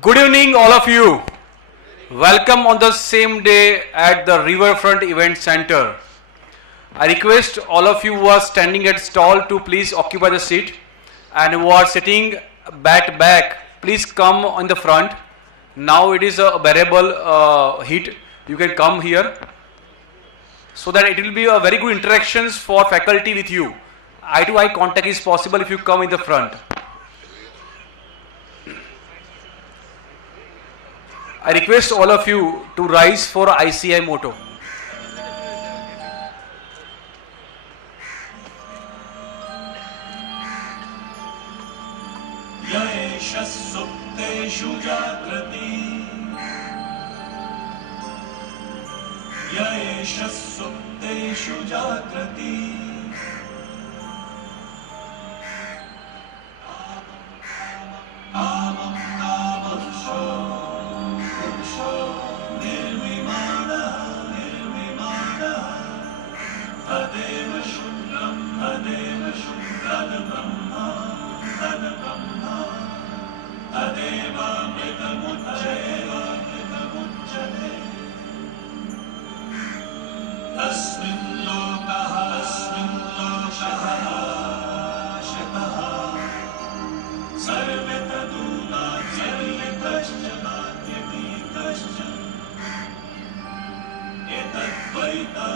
Good evening, all of you. Welcome on the same day at the Riverfront Event Center. I request all of you who are standing at stall to please occupy the seat, and who are sitting back, please come on the front. Now it is a bearable heat. You can come here so that it will be a very good interactions for faculty with you. Eye to eye contact is possible if you come in the front. I request all of you to rise for ICI motto. Yaesha Supteshu Jagrati Yaesha Supteshu Jagrati Amam Kamam Sho Nirvimana Tadeva Shundram Brahma Tadeva Mritamujjate Tasmin Lokaha Shataha Sarve Taduna Sarvitascha Natyavitascha Etadvaita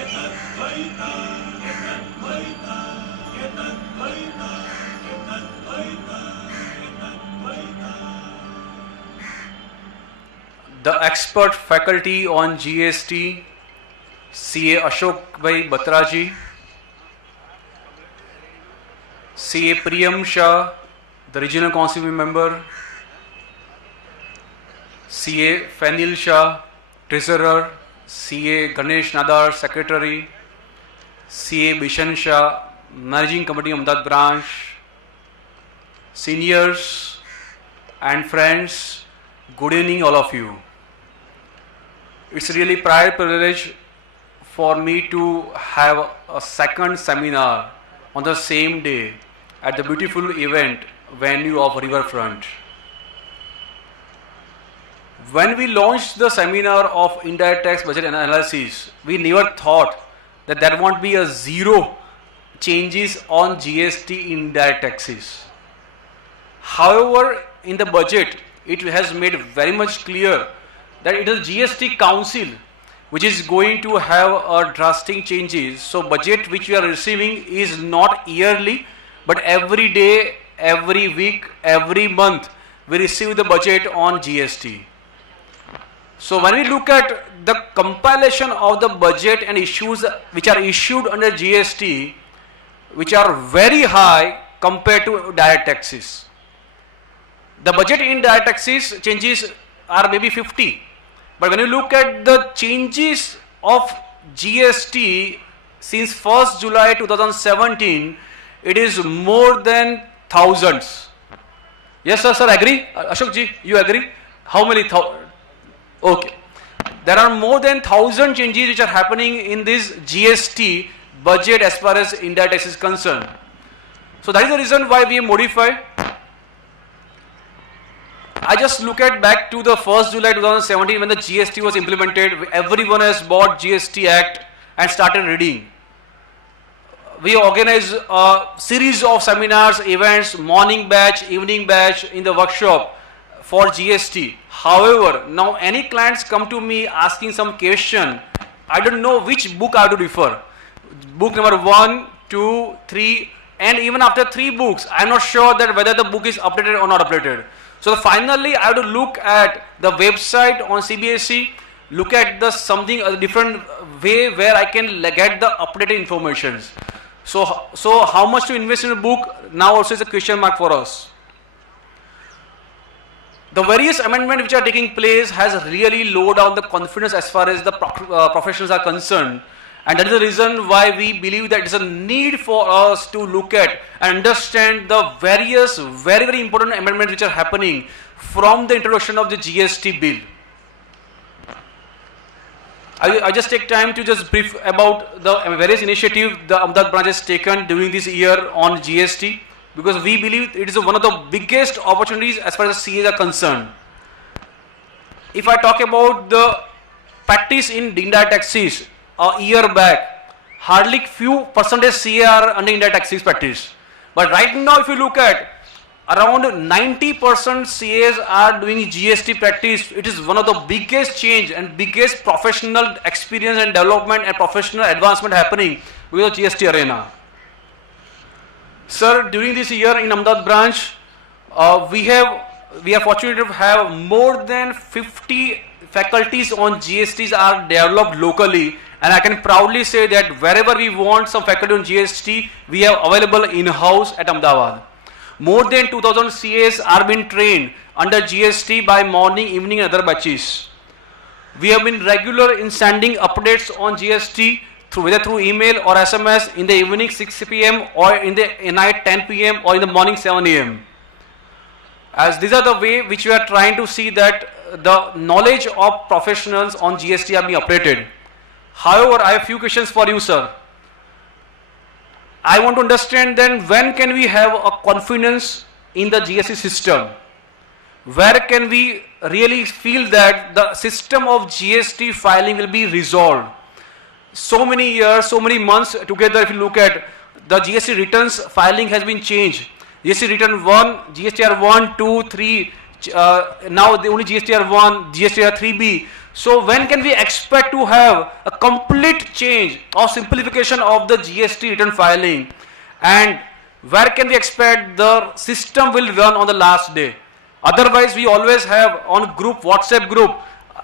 Etadvaita Etadvaita Etadvaita Etadvaita Etadvaita. The expert faculty on GST, CA Ashok Bhai Batraji, CA Priyam Shah, the regional council member, CA Fanil Shah, treasurer, CA Ganesh Nadar, secretary, CA Bishan Shah, managing committee Ahmedabad branch, seniors and friends, good evening all of you. It's really pride privilege for me to have a second seminar on the same day at the beautiful event venue of Riverfront. When we launched the seminar of indirect tax budget analysis, we never thought that there won't be a zero changes on GST indirect taxes. However, in the budget, it has made very much clear that it is GST Council which is going to have a drastic changes. So budget which we are receiving is not yearly, but every day, every week, every month, we receive the budget on GST. So when we look at the compilation of the budget and issues which are issued under GST, which are very high compared to direct taxes. The budget in direct taxes changes are maybe 50. But when you look at the changes of GST since 1st July 2017, it is more than thousands. Yes, sir, agree? Ashok ji, you agree? How many Okay. There are more than 1,000 changes which are happening in this GST budget as far as indirect tax is concerned. So that is the reason why we modify. I just look at back to the 1st July 2017 when the GST was implemented. Everyone has bought GST Act and started reading. We organize a series of seminars, events, morning batch, evening batch in the workshop for GST. However, now any clients come to me asking some question, I don't know which book I have to refer. Book number 1, 2, 3, and even after 3 books, I am not sure that whether the book is updated or not updated. So finally, I have to look at the website on CBSE, look at the something a different way where I can get the updated information. So how much to invest in a book now also is a question mark for us. The various amendments which are taking place has really lowered down the confidence as far as the professionals are concerned. And that is the reason why we believe that it is a need for us to look at and understand the various very important amendments which are happening from the introduction of the GST bill. I just take time to just brief about the various initiatives the Ahmedabad branch has taken during this year on GST. because we believe it is one of the biggest opportunities as far as CAs are concerned. If I talk about the practice in indirect taxes, a year back, hardly few percentage CA are under indirect taxes practice. But right now, if you look at around 90% CAs are doing GST practice. It is one of the biggest change and biggest professional experience and development and professional advancement happening with the GST arena. Sir, during this year in Ahmedabad branch, we are fortunate to have more than 50 faculties on GSTs are developed locally, and I can proudly say that wherever we want some faculty on GST, we have available in-house at Ahmedabad. More than 2000 CAs are being trained under GST by morning, evening and other batches. We have been regular in sending updates on GST whether through email or SMS in the evening 6 p.m. or in the night 10 p.m. or in the morning 7 a.m. As these are the way which we are trying to see that the knowledge of professionals on GST are being updated. However, I have few questions for you, sir. I want to understand then when can we have a confidence in the GST system? Where can we really feel that the system of GST filing will be resolved? So many years, so many months together, if you look at the GST returns filing has been changed. GST return 1, GSTR 1, 2, 3, now the only GSTR 1, GSTR 3B. So when can we expect to have a complete change or simplification of the GST return filing? And where can we expect the system will run on the last day? Otherwise, we always have on group, WhatsApp group,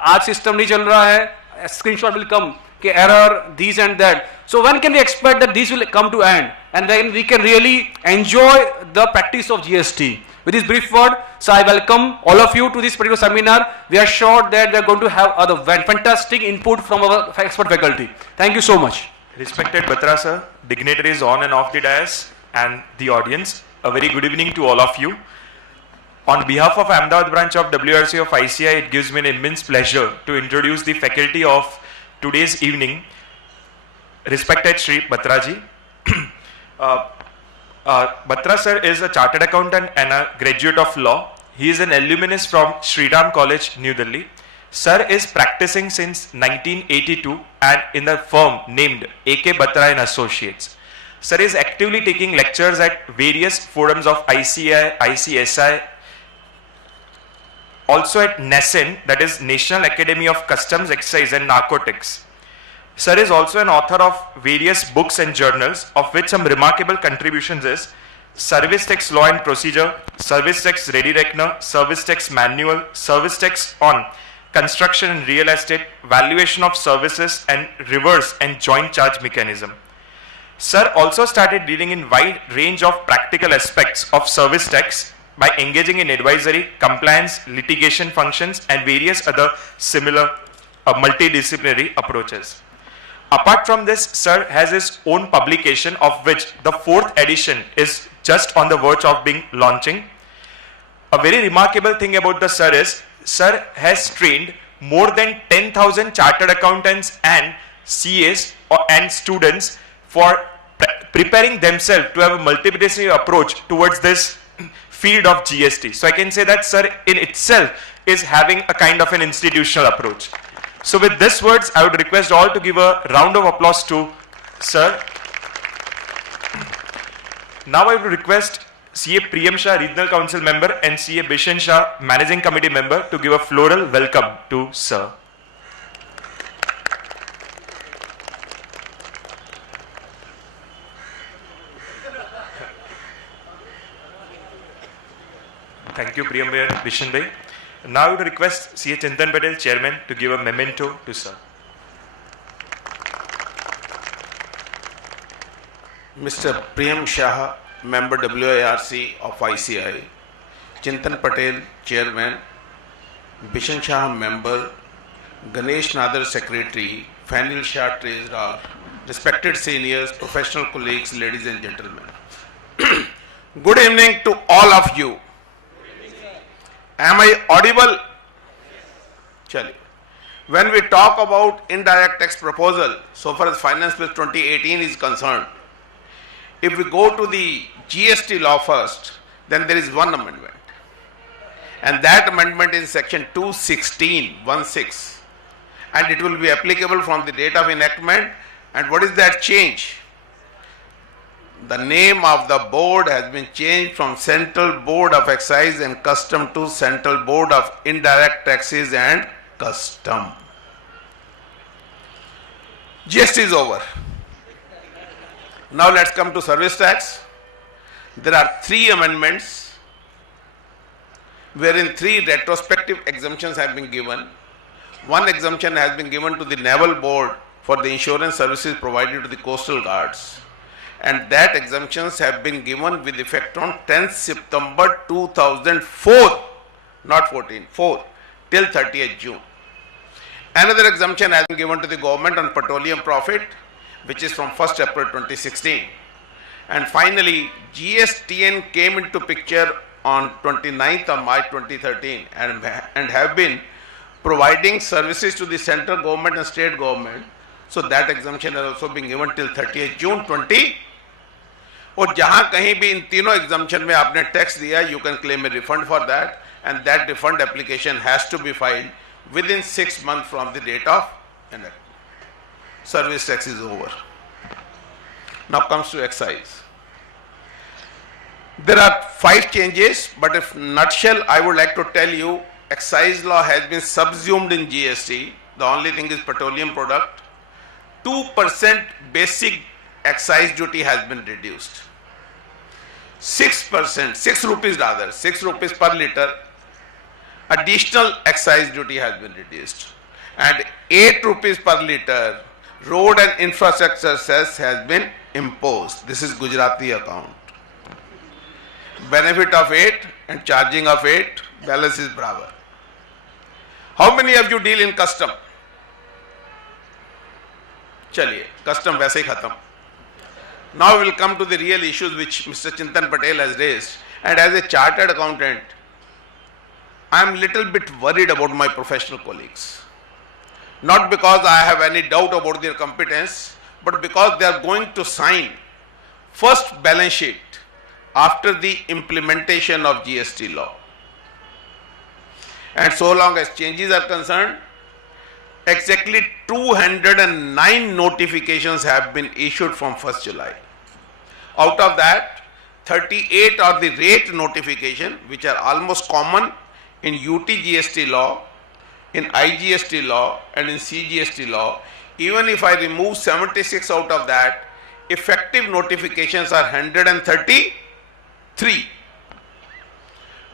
आज system नहीं चल रहा है, screenshot will come, के error, this and that. So when can we expect that this will come to end? And then we can really enjoy the practice of GST. With this brief word, so I welcome all of you to this particular seminar. We are sure that we are going to have other fantastic input from our expert faculty. Thank you so much. Respected Batra sir, dignitaries on and off the dais and the audience, a very good evening to all of you. On behalf of Ahmedabad branch of WRC of ICI, it gives me an immense pleasure to introduce the faculty of today's evening. Respected Shri Batra ji. Batra sir is a chartered accountant and a graduate of law. He is an alumnus from Sri Ram College, New Delhi. Sir is practicing since 1982 and in the firm named AK Batra and Associates. Sir is actively taking lectures at various forums of ICI, ICSI, also at NACEN, that is National Academy of Customs, Excise and Narcotics. Sir is also an author of various books and journals, of which some remarkable contributions is Service Tax Law and Procedure, Service Tax Ready Reckoner, Service Tax Manual, Service Tax on Construction and Real Estate, Valuation of Services and Reverse and Joint Charge Mechanism. Sir also started dealing in wide range of practical aspects of service tax by engaging in advisory, compliance, litigation functions and various other similar multidisciplinary approaches. Apart from this, sir has his own publication, of which the 4th edition is just on the verge of being launching. A very remarkable thing about the sir is, sir has trained more than 10,000 chartered accountants and CAs and students for preparing themselves to have a multidisciplinary approach towards this field of GST. So I can say that sir in itself is having a kind of an institutional approach. So with these words, I would request all to give a round of applause to sir. Now I would request CA Priyam Shah, Regional Council Member, and CA Bishan Shah, Managing Committee Member, to give a floral welcome to sir. Thank you, Priyam Bhai, Bishan Bhai. Now I would request CA Chintan Patel, Chairman, to give a memento to sir. Mr. Priyam Shah, Member WIRC of ICI, Chintan Patel, Chairman, Bishan Shah, Member, Ganesh Nadar, Secretary, Fanil Shah, Treasurer, respected seniors, professional colleagues, ladies and gentlemen. Good evening to all of you. Am I audible? Chali. When we talk about indirect tax proposal, so far as Finance Bill 2018 is concerned, If we go to the GST law first, then there is one amendment. And that amendment is section 216(16). And it will be applicable from the date of enactment. And what is that change? The name of the board has been changed from Central Board of Excise and Custom to Central Board of Indirect Taxes and Custom. GST is over. Now let's come to service tax. There are 3 amendments wherein 3 retrospective exemptions have been given. One exemption has been given to the Naval Board for the insurance services provided to the Coastal Guards. And that exemptions have been given with effect on 10th September 2004, not 14, 4, till 30th June. Another exemption has been given to the government on petroleum profit, which is from 1st April 2016. And finally, GSTN came into picture on 29th of March 2013 and have been providing services to the central government and state government. So that exemption has also been given till 30th June 20. और जहां कहीं भी इन तीनों exemption में आपने tax दिया, you can claim a refund for that, and that refund application has to be filed with in 6 months from the date of enactment. Service tax is over. Now comes to excise. There are 5 changes, but if nutshell, I would like to tell you, excise law has been subsumed in GST. The only thing is petroleum product. 2% basic excise duty has been reduced. 6%, 6 rupees rather, 6 rupees per liter additional excise duty has been reduced. And 8 rupees per liter road and infrastructure cess has been imposed. This is Gujarati account. Benefit of 8 and charging of 8, balance is Brawar. How many of you deal in custom? चलिए, custom वैसे ही खत्म. Now we will come to the real issues which Mr. Chintan Patel has raised. And as a chartered accountant, I am little bit worried about my professional colleagues. Not because I have any doubt about their competence, but because they are going to sign first balance sheet after the implementation of GST law. And so long as changes are concerned, exactly 209 notifications have been issued from 1st July. Out of that, 38 are the rate notification, which are almost common in UT GST law, in IGST law, and in CGST law. Even if I remove 76 out of that, effective notifications are 133.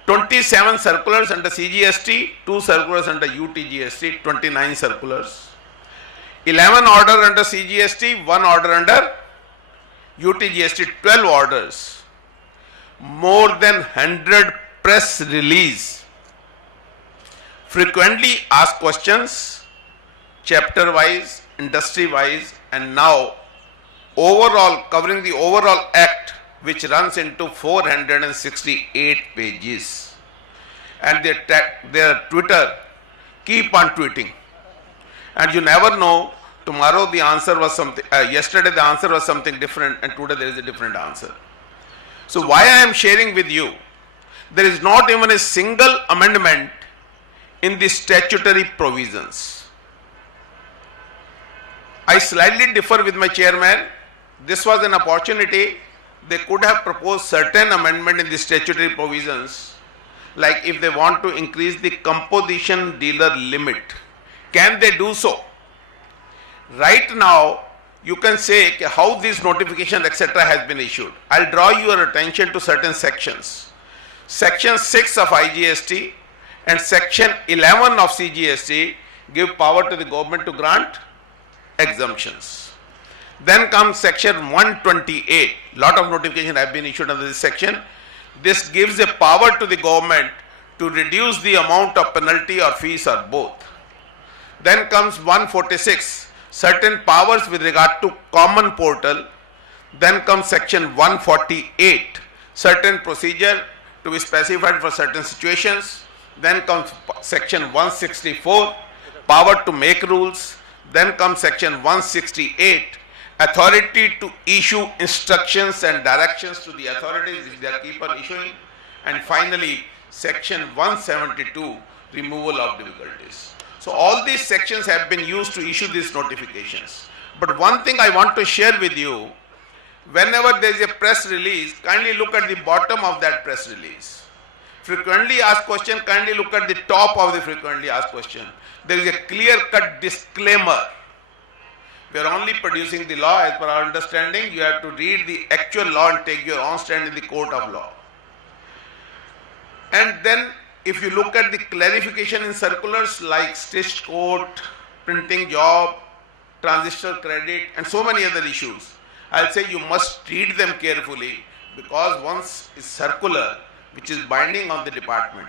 27 circulars under CGST, 2 circulars under UTGST, 29 circulars. 11 order under CGST, 1 order under UTGST, 12 orders. More than 100 press release. Frequently asked questions, chapter wise, industry wise, and now overall covering the overall act, which runs into 468 pages. And their Twitter keep on tweeting. And you never know, tomorrow the answer was something, yesterday the answer was something different, and today there is a different answer. So why I am sharing with you, there is not even a single amendment in the statutory provisions. I slightly differ with my chairman. This was an opportunity. They could have proposed certain amendment in the statutory provisions, like if they want to increase the composition dealer limit, can they do so? Right now, you can say how this notification etc. has been issued. I'll draw your attention to certain sections. Section 6 of IGST and Section 11 of CGST give power to the government to grant exemptions. Then comes Section 128. Lot of notifications have been issued under this section. This gives a power to the government to reduce the amount of penalty or fees or both. Then comes 146. Certain powers with regard to common portal. Then comes Section 148. Certain procedure to be specified for certain situations. Then comes Section 164. Power to make rules. Then comes Section 168. authority to issue instructions and directions to the authorities which they keep on issuing, and finally section 172, removal of difficulties. So all these sections have been used to issue these notifications. But one thing I want to share with you, whenever there is a press release, kindly look at the bottom of that press release. Frequently asked question, kindly look at the top of the frequently asked question. There is a clear-cut disclaimer. We are only producing the law as per our understanding. You have to read the actual law and take your own stand in the court of law. And then if you look at the clarification in circulars like stitched coat, printing job, transistor credit and so many other issues, I'll say you must read them carefully, because once is circular which is binding on the department.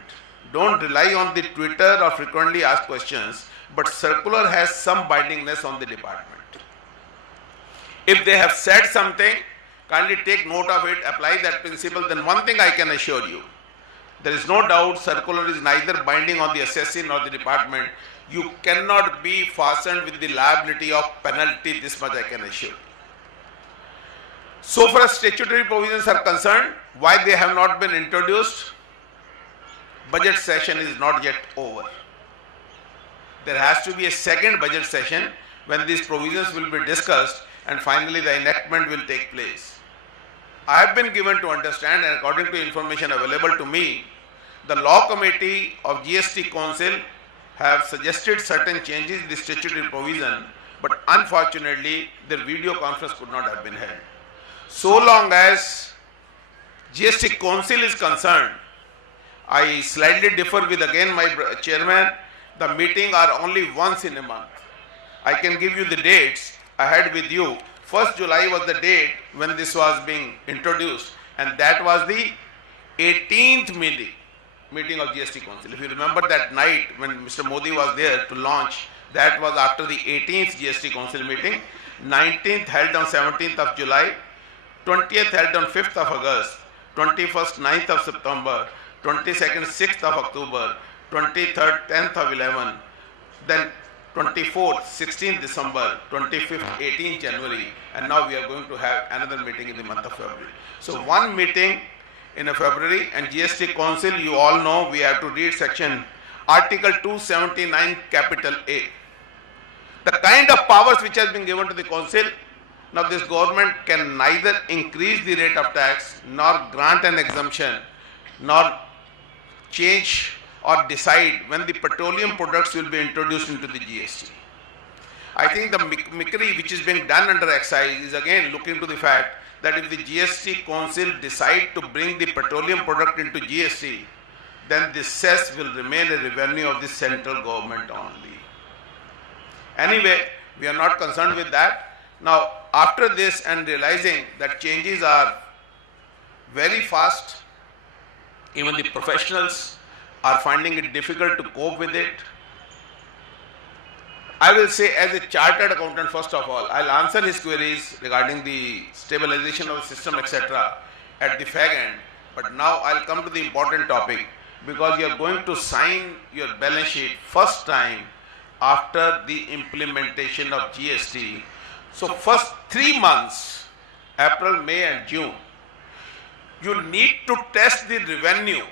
Don't rely on the Twitter or frequently asked questions, but circular has some bindingness on the department. If they have said something, kindly take note of it, apply that principle. Then one thing I can assure you, there is no doubt circular is neither binding on the assessee nor the department. You cannot be fastened with the liability of penalty, this much I can assure you. So far as statutory provisions are concerned, why they have not been introduced? Budget session is not yet over. There has to be a second budget session when these provisions will be discussed and finally the enactment will take place. I have been given to understand, and according to information available to me, the law committee of GST Council have suggested certain changes in the statutory provision, but unfortunately their video conference could not have been held. So long as GST Council is concerned, I slightly differ with again my chairman. The meeting are only once in a month. I can give you the dates I had with you. 1st July was the date when this was being introduced, and that was the 18th meeting of GST Council. If you remember that night when Mr. Modi was there to launch, that was after the 18th GST Council meeting. 19th held on 17th of July, 20th held on 5th of August, 21st 9th of September, 22nd 6th of October, 23rd 10th of 11, then 24th 16th December, 25th 18th January, and now we are going to have another meeting in the month of February. So one meeting in February, and GST Council, you all know we have to read section Article 279 capital A. The kind of powers which has been given to the Council, now this government can neither increase the rate of tax, nor grant an exemption, nor change or decide when the petroleum products will be introduced into the GST. I think the mimicry which is being done under excise is again looking to the fact that if the GST Council decide to bring the petroleum product into GST, then the cess will remain a revenue of the central government only. Anyway, we are not concerned with that. Now, after this and realizing that changes are very fast, even the professionals are finding it difficult to cope with it. I will say, as a chartered accountant, first of all, I'll answer his queries regarding the stabilization of the system, etc. at the fag end. But now I'll come to the important topic, because you are going to sign your balance sheet first time after the implementation of GST. So first 3 months, April, May and June, you need to test the revenue,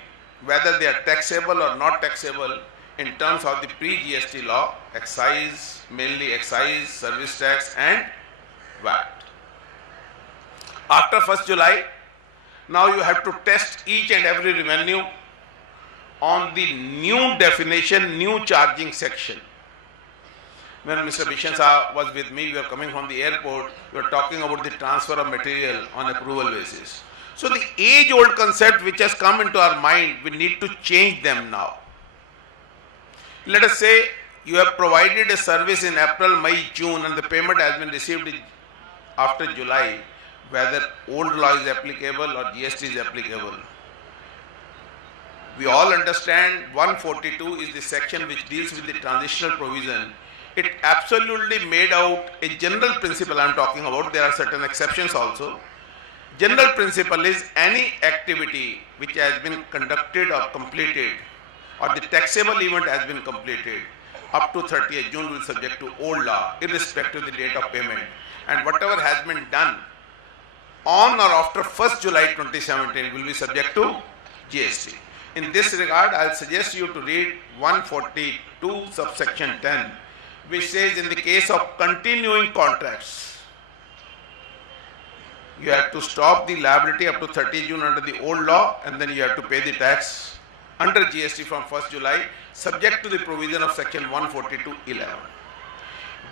whether they are taxable or not taxable in terms of the pre-GST law, excise, mainly excise, service tax and VAT. After 1st July, now you have to test each and every revenue on the new definition, new charging section. When Mr. Bishan was with me, we were coming from the airport, we were talking about the transfer of material on approval basis. So the age-old concept which has come into our mind, we need to change them now. Let us say you have provided a service in April, May, June, and the payment has been received after July, whether old law is applicable or GST is applicable. We all understand 142 is the section which deals with the transitional provision. It absolutely made out a general principle I am talking about. There are certain exceptions also. General principle is any activity which has been conducted or completed, or the taxable event has been completed, up to 30th June will be subject to old law, irrespective of the date of payment. And whatever has been done on or after 1st July 2017 will be subject to GST. In this regard, I will suggest you to read 142 subsection 10, which says in the case of continuing contracts, you have to stop the liability up to 30 June under the old law, and then you have to pay the tax under GST from 1st July, subject to the provision of section 142(11).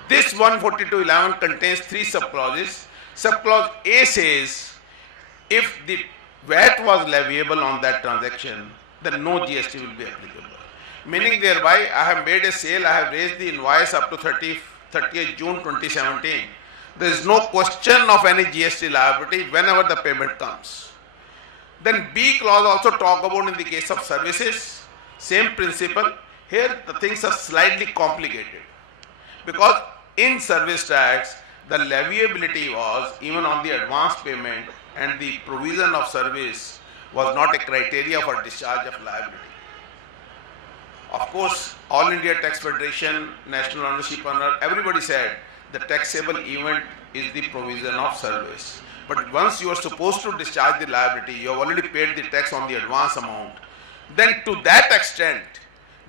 This 142(11) contains 3 subclauses. Subclause A says, if the VAT was leviable on that transaction, then no GST will be applicable. Meaning thereby, I have made a sale, I have raised the invoice up to 30th June 2017. There is no question of any GST liability whenever the payment comes. Then B clause also talk about in the case of services, same principle. Here the things are slightly complicated, because in service tax, the leviability was even on the advance payment, and the provision of service was not a criteria for discharge of liability. Of course, All India Tax Federation, National Ownership Owner, everybody said the taxable event is the provision of service. But once you are supposed to discharge the liability, you have already paid the tax on the advance amount, then to that extent,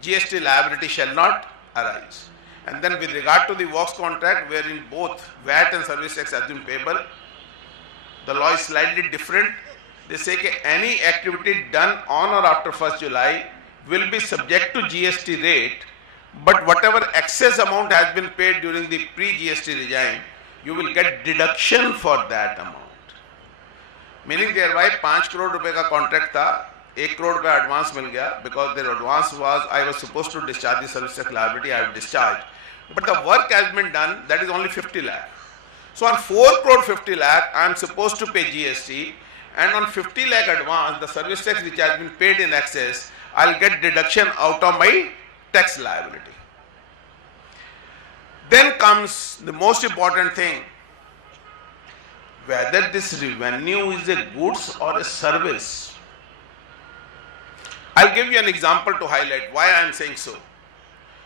GST liability shall not arise. And then with regard to the works contract, wherein both VAT and service tax has been payable, the law is slightly different. They say that any activity done on or after 1st July will be subject to GST rate, but whatever excess amount has been paid during the pre-GST regime, you will get deduction for that amount. Meaning thereby 5 crore रुपए का contract था, 1 crore रुपए advance मिल गया, because their advance was, I was supposed to discharge the service tax liability, I have discharged. But the work has been done, that is only 50 lakh. So on 4 crore 50 lakh, I am supposed to pay GST, and on 50 lakh advance, the service tax which has been paid in excess, I will get deduction out of my tax liability. Then comes the most important thing, whether this revenue is a goods or a service. I'll give you an example to highlight why I am saying so.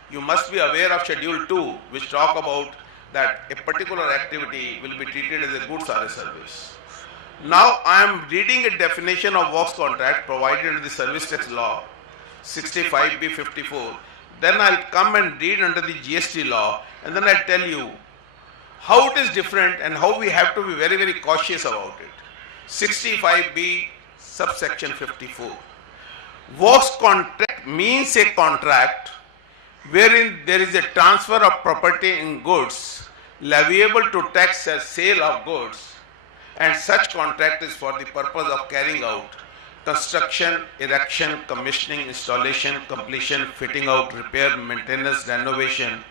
You must be aware of Schedule 2, which talk about that a particular activity will be treated as a goods or a service. Now I am reading a definition of works contract provided under the service tax law 65B54. Then I'll come and read under the GST law, and then I'll tell you how it is different and how we have to be very, very cautious about it. 65B subsection 54. Works contract means a contract wherein there is a transfer of property in goods leviable to tax as sale of goods, and such contract is for the purpose of carrying out construction, erection, commissioning, installation, completion, fitting out, repair, maintenance, renovation,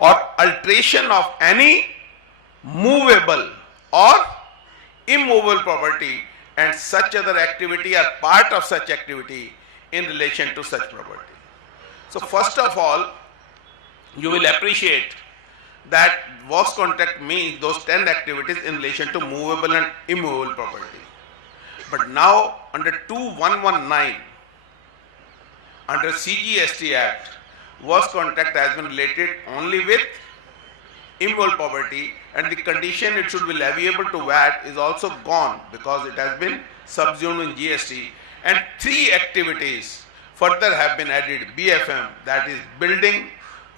or alteration of any movable or immovable property, and such other activity or part of such activity in relation to such property. So first of all, you will appreciate that works contract means those 10 activities in relation to movable and immovable property. But now under 2119, under CGST Act, works contract has been related only with immovable property, and the condition it should be leviable to VAT is also gone because it has been subsumed in GST, and 3 activities further have been added, BFM, that is building,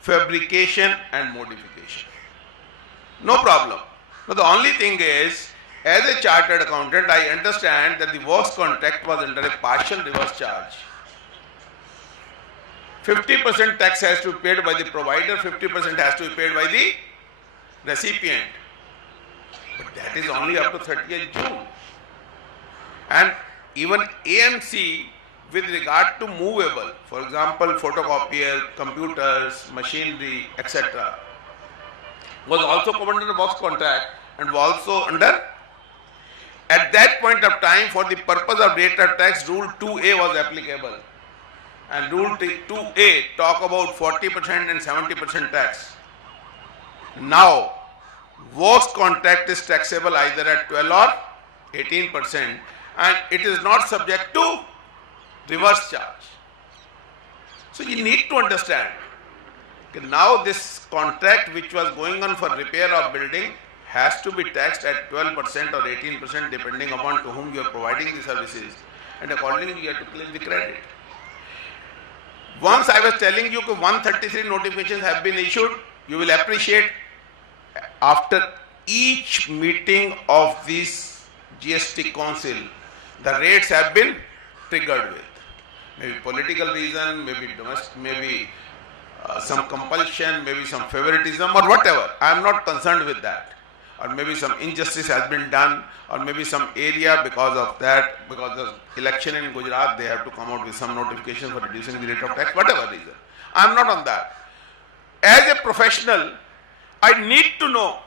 fabrication and modification. No problem. But the only thing is, as a chartered accountant, I understand that the works contract was under a partial reverse charge. 50% tax has to be paid by the provider, 50% has to be paid by the recipient. But that is only up to 30th June. And even AMC with regard to movable, for example, photocopier, computers, machinery, etc., was also covered under the works contract and was also under. At that point of time, for the purpose of data tax, Rule 2A was applicable. And Rule 2A talk about 40% and 70% tax. Now, works contract is taxable either at 12 or 18%, and it is not subject to reverse charge. So you need to understand, now this contract which was going on for repair of building has to be taxed at 12% or 18% depending upon to whom you are providing the services, and accordingly you have to claim the credit. Once I was telling you that 133 notifications have been issued, you will appreciate after each meeting of this GST council, the rates have been triggered with. Maybe political reason, maybe domestic, maybe some compulsion, maybe some favoritism or whatever. I am not concerned with that. Or maybe some injustice has been done, or maybe some area because of that, because of election in Gujarat, they have to come out with some notification for reducing the rate of tax, whatever reason. I am not on that. As a professional, I need to know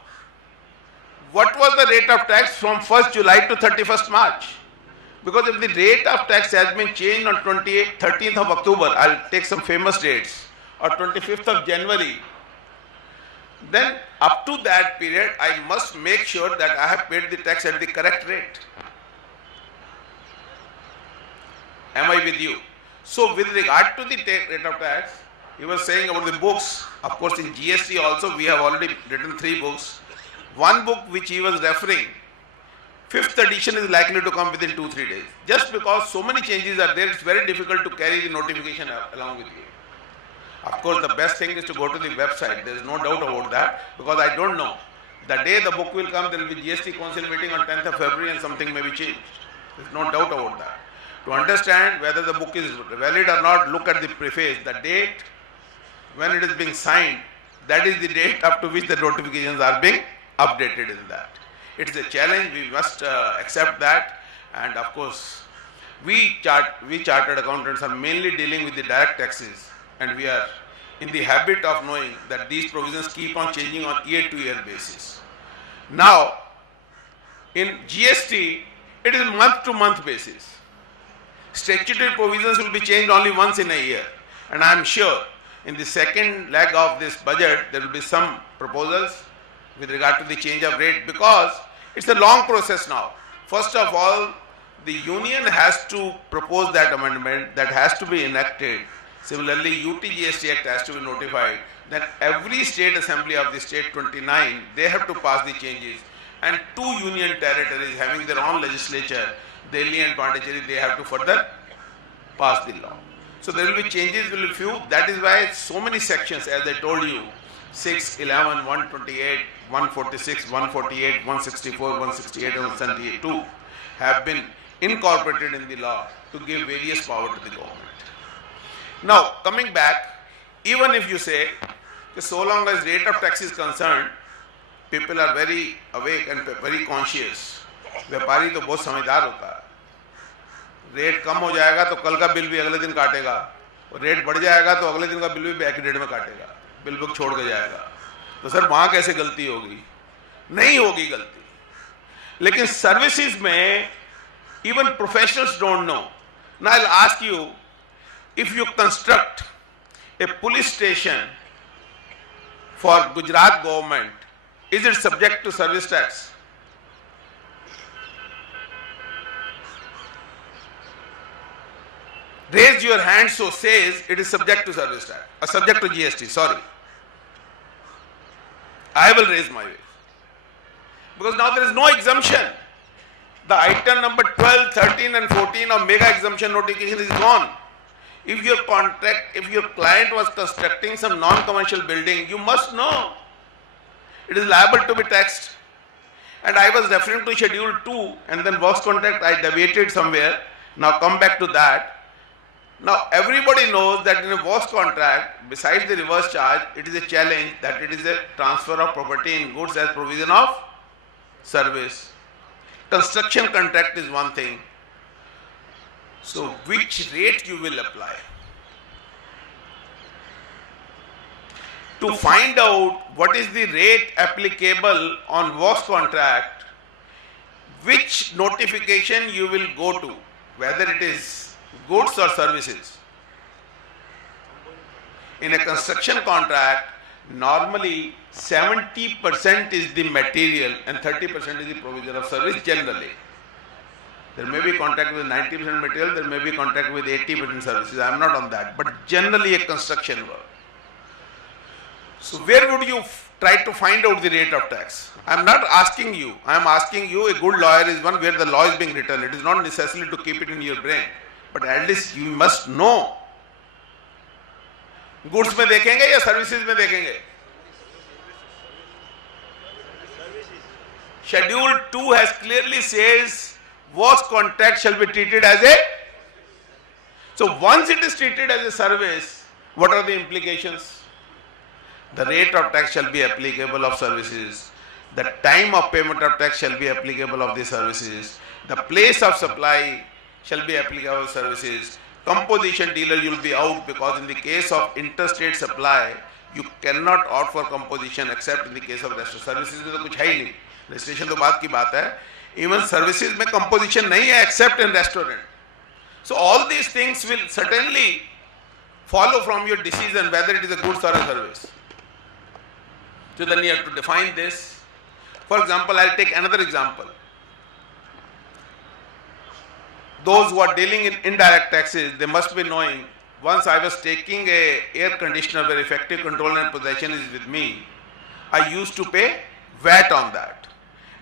what was the rate of tax from 1st July to 31st March. Because if the rate of tax has been changed on 13th of October, I'll take some famous dates, or 25th of January, then up to that period, I must make sure that I have paid the tax at the correct rate. Am I with you? So with regard to the rate of tax, he was saying about the books. Of course, in GST also we have already written 3 books. One book which he was referring, 5th edition is likely to come within 2-3 days. Just because so many changes are there, it's very difficult to carry the notification along with you. Of course, the best thing is to go to the website. There is no doubt about that, because I don't know. The day the book will come, there will be GST Council meeting on 10th of February and something may be changed. There is no doubt about that. To understand whether the book is valid or not, look at the preface. The date when it is being signed, that is the date up to which the notifications are being updated in that. It is a challenge, we must accept that, and of course, we chartered accountants are mainly dealing with the direct taxes, and we are in the habit of knowing that these provisions keep on changing on year-to-year basis. Now, in GST, it is month-to-month basis. Statutory provisions will be changed only once in a year, and I am sure in the second leg of this budget, there will be some proposals with regard to the change of rate, because it's a long process now. First of all, the union has to propose that amendment that has to be enacted. Similarly, UT-GST Act has to be notified. Then every state assembly of the state 29, they have to pass the changes. And 2 union territories having their own legislature, Delhi and Pondicherry, they have to further pass the law. So there will be changes, will be few. That is why so many sections, as I told you, 6, 11, 128, 146, 148, 164, 168 and 172 have been incorporated in the law to give various power to the government. Now, coming back, even if you say that so long as rate of tax is concerned, people are very awake and very conscious. व्यापारी तो बहुत समझदार होता है. Rate कम हो जाएगा तो कल का बिल भी अगले दिन काटेगा, और रेट बढ़ जाएगा तो अगले दिन का बिल भी बैक डेट में काटेगा, बिल बुक छोड़ के जाएगा. तो सर वहां कैसे गलती होगी? नहीं होगी गलती. लेकिन सर्विसेज में even professionals don't know. Now I'll ask you, if you construct a police station for Gujarat government, is it subject to service tax? Raise your hand so says it is subject to service tax, subject to GST, sorry. I will raise my way. Because now there is no exemption. The item number 12, 13 and 14 of mega exemption notification is gone. If your client was constructing some non-commercial building, you must know it is liable to be taxed. And I was referring to schedule 2 and then works contract I deviated somewhere. Now come back to that. Now everybody knows that in a works contract, besides the reverse charge, it is a challenge that it is a transfer of property in goods as provision of service. Construction contract is one thing. So which rate you will apply? To find out what is the rate applicable on works contract, which notification you will go to, whether it is goods or services. In a construction contract, normally 70% is the material and 30% is the provision of service generally. There may be contract with 90% material, there may be contract with 80% services. I am not on that. But generally a construction work. So where would you try to find out the rate of tax? I am not asking you. I am asking you, a good lawyer is one where the law is being written. It is not necessary to keep it in your brain. But at least you must know. Goods में देखेंगे या services में देखेंगे? Schedule 2 has clearly says was contract shall be treated as a. So once it is treated as a service, what are the implications? The rate of tax shall be applicable of services. The time of payment of tax shall be applicable of the services. The place of supply shall be applicable of services. Composition dealer you will be out because in the case of interstate supply, you cannot opt for composition except in the case of restaurant. Services में तो कुछ है ही नहीं. Registration तो बात की बात है. Even services में composition नहीं है except in restaurant. So all these things will certainly follow from your decision whether it is a goods or a service. So then you have to define this. For example, I'll take another example. Those who are dealing in indirect taxes, they must be knowing, once I was taking a air conditioner where effective control and possession is with me, I used to pay VAT on that.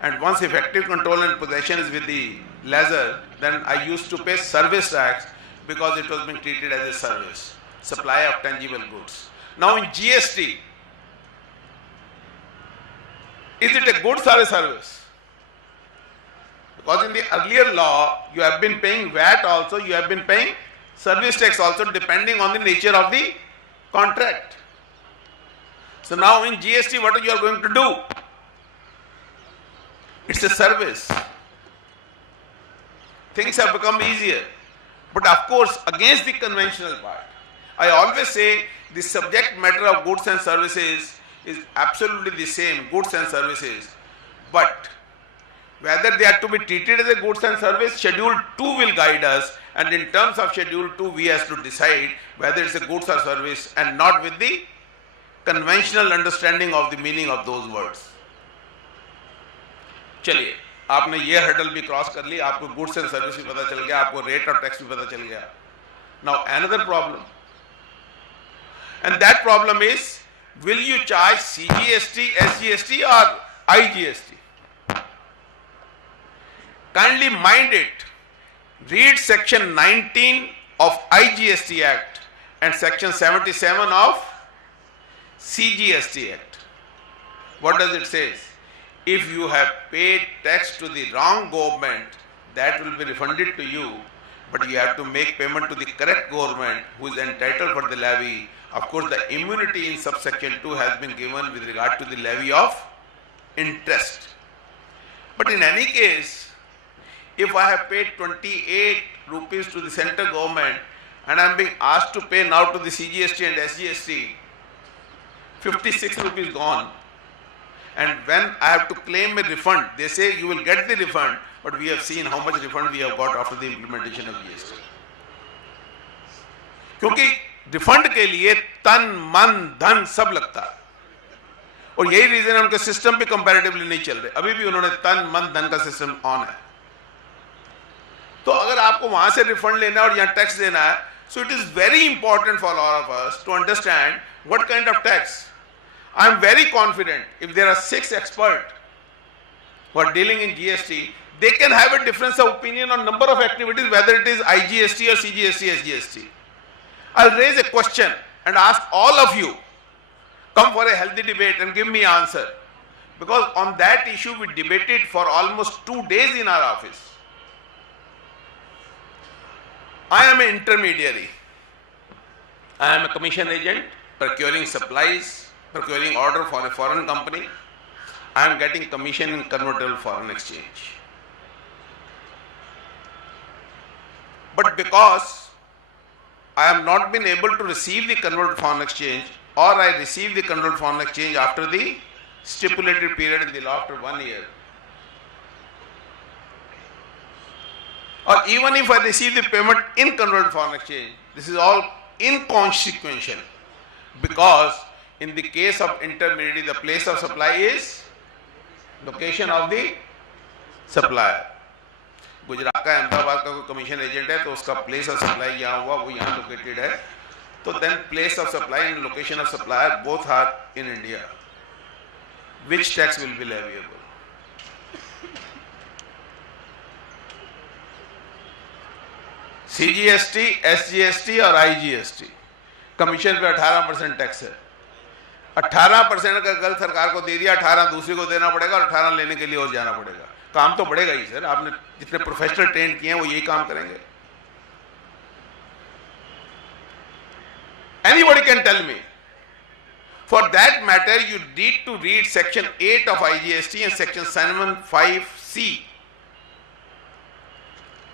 And once effective control and possession is with the lessor, then I used to pay service tax because it was being treated as a service, supply of tangible goods. Now in GST, is it a goods or a service? Because in the earlier law, you have been paying VAT also, you have been paying service tax also depending on the nature of the contract. So now in GST, what you are going to do? It's a service. Things have become easier. But of course, against the conventional part, I always say the subject matter of goods and services is absolutely the same, goods and services. But whether they are to be treated as a goods and service, Schedule 2 will guide us, and in terms of Schedule 2, we have to decide whether it's a goods or service and not with the conventional understanding of the meaning of those words. चलिए, आपने ये hurdle भी cross कर ली, आपको goods and service भी पता चल गया, आपको रेट ऑफ टैक्स भी पता चल गया. Now another problem, and that problem is, will you charge CGST, SGST or IGST? Kindly mind it. Read section 19 of IGST Act and section 77 of CGST Act. What does it say? If you have paid tax to the wrong government, that will be refunded to you, but you have to make payment to the correct government who is entitled for the levy. Of course, the immunity in subsection 2 has been given with regard to the levy of interest. But in any case, if I have paid 28 rupees to the central government and I am being asked to pay now to the CGST and SGST, 56 rupees gone. And when I have to claim a refund, they say you will get the refund, but we have seen how much refund we have got after the implementation of GST. क्योंकि refund के लिए तन मन धन सब लगता है, और यही रीजन है उनके सिस्टम भी कंपैरेटिवली नहीं चल रहे. अभी भी उन्होंने तन मन धन का सिस्टम ऑन है. तो अगर आपको वहां से रिफंड लेना है और यहाँ टैक्स देना है, so it is very important for all of us to understand what kind of tax. I am very confident if there are 6 experts who are dealing in GST, they can have a difference of opinion on number of activities, whether it is IGST or CGST, SGST. I'll raise a question and ask all of you, come for a healthy debate and give me answer. Because on that issue we debated for almost 2 days in our office. I am an intermediary. I am a commission agent procuring supplies, procuring order for a foreign company. I am getting commission in convertible foreign exchange. But because I have not been able to receive the convertible foreign exchange, or I receive the convertible foreign exchange after the stipulated period in the law after 1 year, or even if I receive the payment in convertible foreign exchange, this is all inconsequential, because in the case of intermediary, the place of supply is location of the supplier. Gujarat का अहमदाबाद का कोई commission agent है तो उसका place of supply यहाँ हुआ, वो यहाँ लोकेटेड है, So then place of supply and location of supplier both are in India. Which tax will be leviable? CGST, SGST और IGST कमीशन पे 18% टैक्स है. 18% का कल सरकार को दे दिया, 18 दूसरे को देना पड़ेगा और 18 लेने के लिए और जाना पड़ेगा. काम तो बढ़ेगा ही सर. आपने जितने प्रोफेशनल ट्रेन किए हैं वो यही काम करेंगे. Anybody can tell me. For that matter, you need to read section 8 of IGST and section 715C.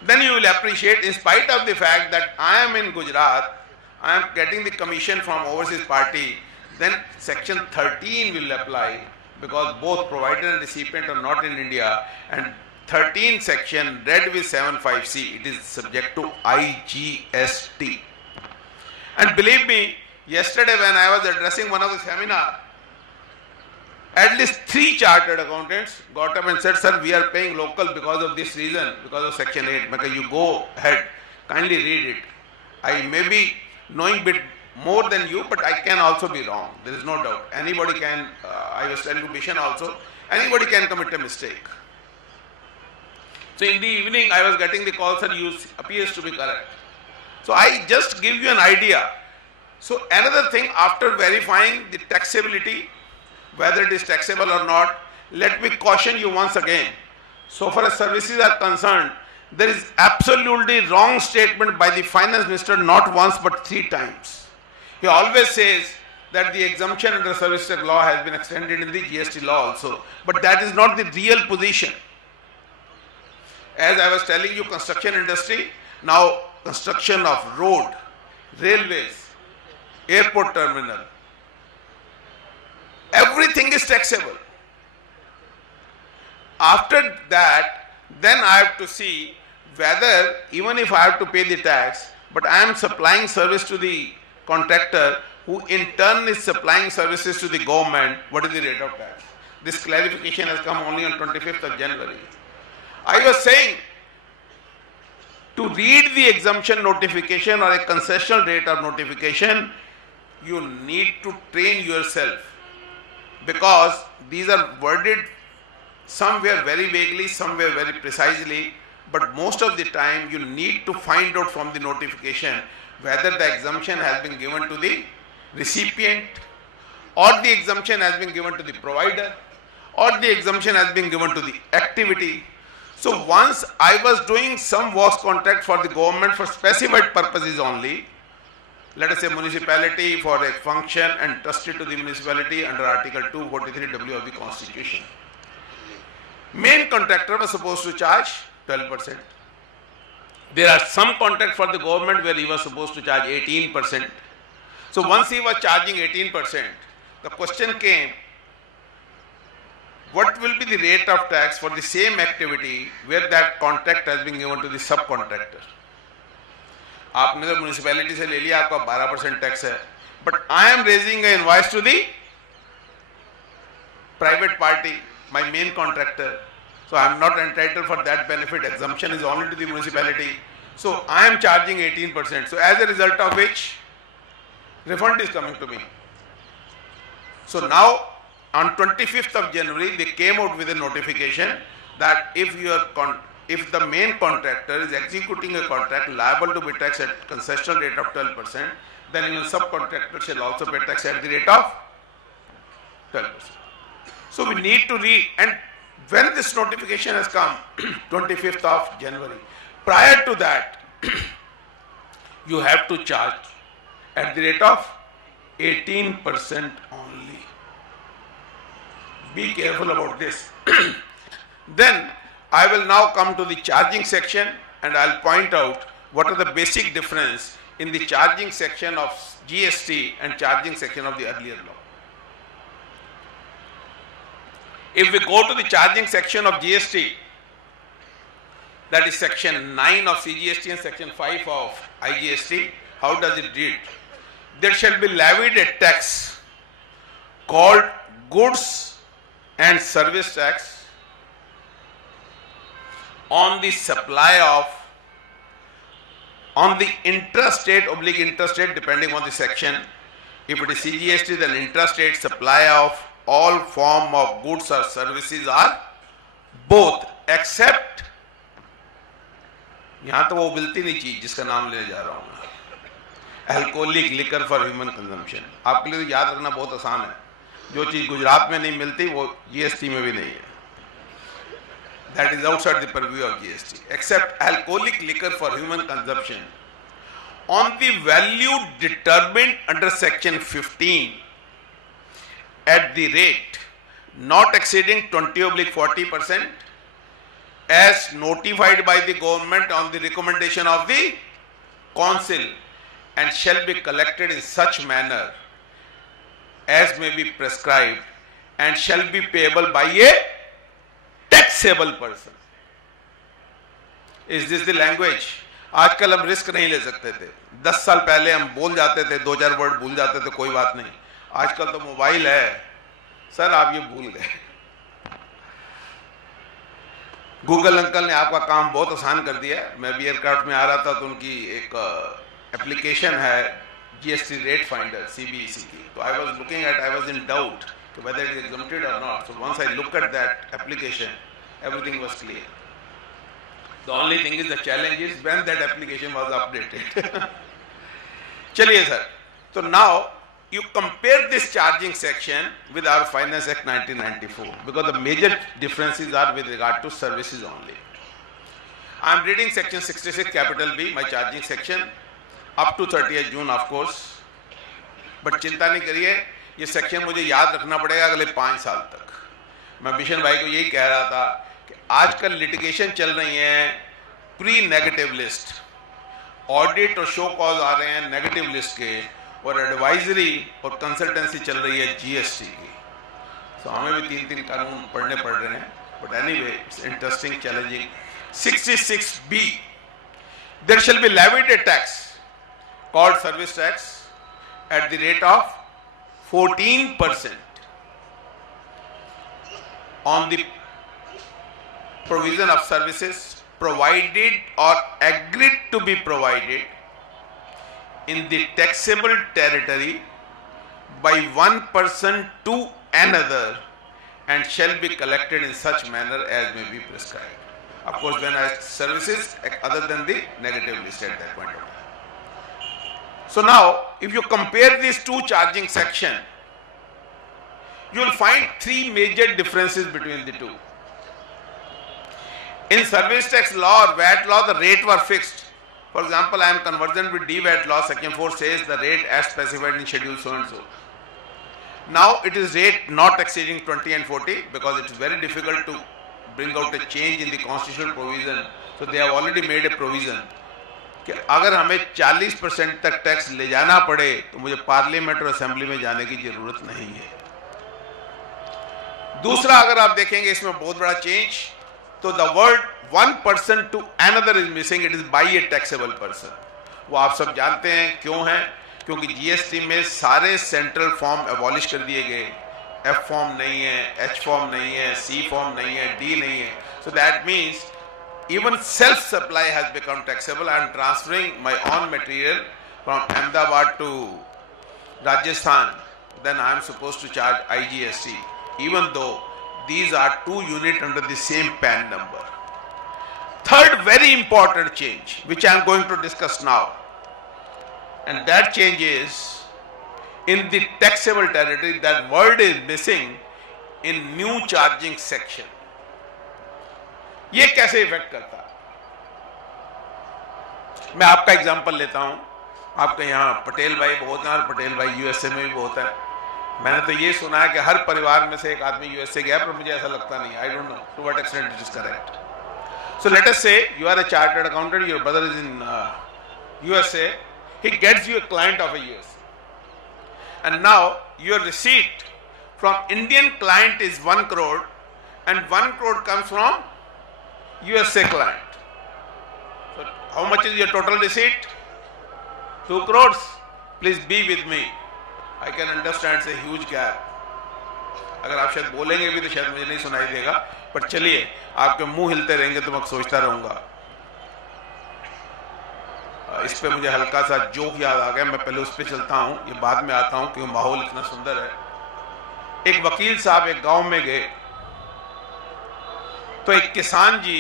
Then you will appreciate, in spite of the fact that I am in Gujarat, I am getting the commission from overseas party, then section 13 will apply because both provider and recipient are not in India, and 13 section read with 75C, it is subject to IGST. And believe me, yesterday when I was addressing one of the seminar, at least 3 chartered accountants got up and said, sir, we are paying local because of this reason, because of section 8. Because you go ahead, kindly read it. I may be knowing bit more than you, but I can also be wrong. There is no doubt. Anybody can, I was telling to Bishan also, anybody can commit a mistake. So in the evening, I was getting the call, sir, you appears to be correct. So I just give you an idea. So another thing, after verifying the taxability, whether it is taxable or not, let me caution you once again. So far as services are concerned, there is absolutely wrong statement by the finance minister, not once but 3 times. He always says that the exemption under service tax law has been extended in the GST law also. But that is not the real position. As I was telling you, construction industry, now construction of road, railways, airport terminal, everything is taxable. After that, then I have to see whether, even if I have to pay the tax, but I am supplying service to the contractor, who in turn is supplying services to the government, what is the rate of tax? This clarification has come only on 25th of January. I was saying, to read the exemption notification or a concessional rate of notification, you need to train yourself, because these are worded somewhere very vaguely, somewhere very precisely, but most of the time you need to find out from the notification whether the exemption has been given to the recipient, or the exemption has been given to the provider, or the exemption has been given to the activity. So once I was doing some works contract for the government for specified purposes only, let us say municipality for a function and trusted to the municipality under Article 243W of the Constitution. Main contractor was supposed to charge 12%. There are some contract for the government where he was supposed to charge 18%. So once he was charging 18%, the question came, what will be the rate of tax for the same activity where that contract has been given to the subcontractor? आपने तो municipality से ले लिया, आपका 12% tax है, but I am raising a invoice to the private party, my main contractor, so I am not entitled for that benefit. Exemption is only to the municipality, so I am charging 18%. So as a result of which, refund is coming to me. So now on 25th of January, they came out with a notification that if the main contractor is executing a contract liable to be taxed at concessional rate of 12%, then even subcontractor shall also pay tax at the rate of 12%. So we need to read, and when this notification has come, 25th of January, prior to that, you have to charge at the rate of 18% only. Be careful about this. Then I will now come to the charging section, and I'll point out what are the basic difference in the charging section of GST and charging section of the earlier law. If we go to the charging section of GST, that is section 9 of CGST and section 5 of IGST, how does it read? There shall be levied a tax called goods and service tax on the supply of On the intrastate oblique interstate, depending on the section, if it is CGST, then intrastate supply of all form of goods or services are both, except यहां तो वो मिलती नहीं चीज जिसका नाम लेने जा रहा हूं मैं, alcoholic liquor for human consumption. आपके लिए तो याद रखना बहुत आसान है, जो चीज गुजरात में नहीं मिलती वो जीएसटी में भी नहीं है। That is outside the purview of GST, except alcoholic liquor for human consumption on the value determined under section 15 at the rate not exceeding 20/40% as notified by the government on the recommendation of the council, and shall be collected in such manner as may be prescribed, and shall be payable by a taxable person. Is this the language? आजकल हम risk नहीं ले सकते थे, 10 साल पहले हम बोल जाते थे, 2-4 वर्ड भूल जाते थे, कोई बात नहीं। आजकल तो मोबाइल है, सर आप ये भूल गए। गूगल अंकल ने आपका काम बहुत आसान कर दिया। मैं भी एयरक्राफ्ट में आ रहा था तो उनकी एक एप्लीकेशन है जीएसटी रेट फाइंडर सीबीसी की, तो I was looking at, I was in doubt whether it is exempted or not. So once I looked at that application, everything was clear. The only thing is, the challenge is when that application was updated. चलिए sir, तो now you compare this charging section with our Finance Act 1994, because the major differences are with regard to services only. I am reading section 66 capital B, my charging section, up to 30th June of course, but चिंता नहीं करिए, ये section मुझे याद रखना पड़ेगा अगले 5 साल तक। मैं बिशन भाई को यही कह रहा था कि आजकल लिटिगेशन चल रही है प्री नेगेटिव लिस्ट, ऑडिट और शो कॉज आ रहे हैं नेगेटिव लिस्ट के, और एडवाइजरी और कंसल्टेंसी चल रही है जीएसटी की। तो हमें भी 3-3 कानून पढ़ने पड़ रहे हैं, but anyway it's interesting, challenging. 66B, there shall be levied a tax called service tax at the rate of 14% on the provision of services provided or agreed to be provided in the taxable territory by one person to another, and shall be collected in such manner as may be prescribed. Of course, when I services other than the negative list at that point of time. So now, if you compare these two charging sections, you will find 3 major differences between the two. In service tax law or VAT law, the rate were fixed. For example, I am conversant with DVAT law, section 4 says the rate as specified in schedule so and so. Now it is rate not exceeding 20 and 40, because it is very difficult to bring out a change in the constitutional provision. So they have already made a provision कि अगर हमें 40% तक tax ले जाना पड़े तो मुझे parliament और असेंबली में जाने की जरूरत नहीं है। दूसरा, अगर आप देखेंगे इसमें बहुत बड़ा चेंज, तो the word 1% to another is missing, it is by a taxable person. वो आप सब जानते हैं क्यों है, क्योंकि जीएसटी में सारे सेंट्रल फॉर्म एबॉलिश कर दिए गए। एफ फॉर्म नहीं है, एच फॉर्म नहीं है, सी फॉर्म नहीं है, डी नहीं है। So that means even self-supply has become taxable. I am transferring my own material from Ahmedabad to Rajasthan, then I am supposed to charge IGST, even though these are 2 units under the same PAN number. Third very important change, which I am going to discuss now, and that change is in the taxable territory. That word is missing in new charging section. ये कैसे effect करता है? मैं आपका example लेता हूं। आपके यहाँ पटेल भाई बहुत हैं, और पटेल भाई यूएसए में भी बहुत है। मैंने तो ये सुना है कि हर परिवार में से एक आदमी यूएसए गया, पर मुझे ऐसा लगता नहीं। I don't know to what extent it is correct. So let us say you are a chartered accountant, your brother is in USA, he gets you a client of a USA, and now your receipt from Indian client is 1 crore, and 1 crore comes from USA client. So how much is your total receipt? 2 crores. Please be with me. I can understand it's a huge gap. अगर आप शायद बोलेंगे भी तो शायद मुझे नहीं सुनाई देगा, पर चलिए आपके मुंह हिलते रहेंगे तो मैं सोचता रहूंगा। इस पे मुझे हल्का सा जोक याद आ गया, मैं पहले उस पे चलता हूँ, ये बाद में आता हूँ क्योंकि माहौल इतना सुंदर है। एक वकील साहब एक गांव में गए तो एक किसान जी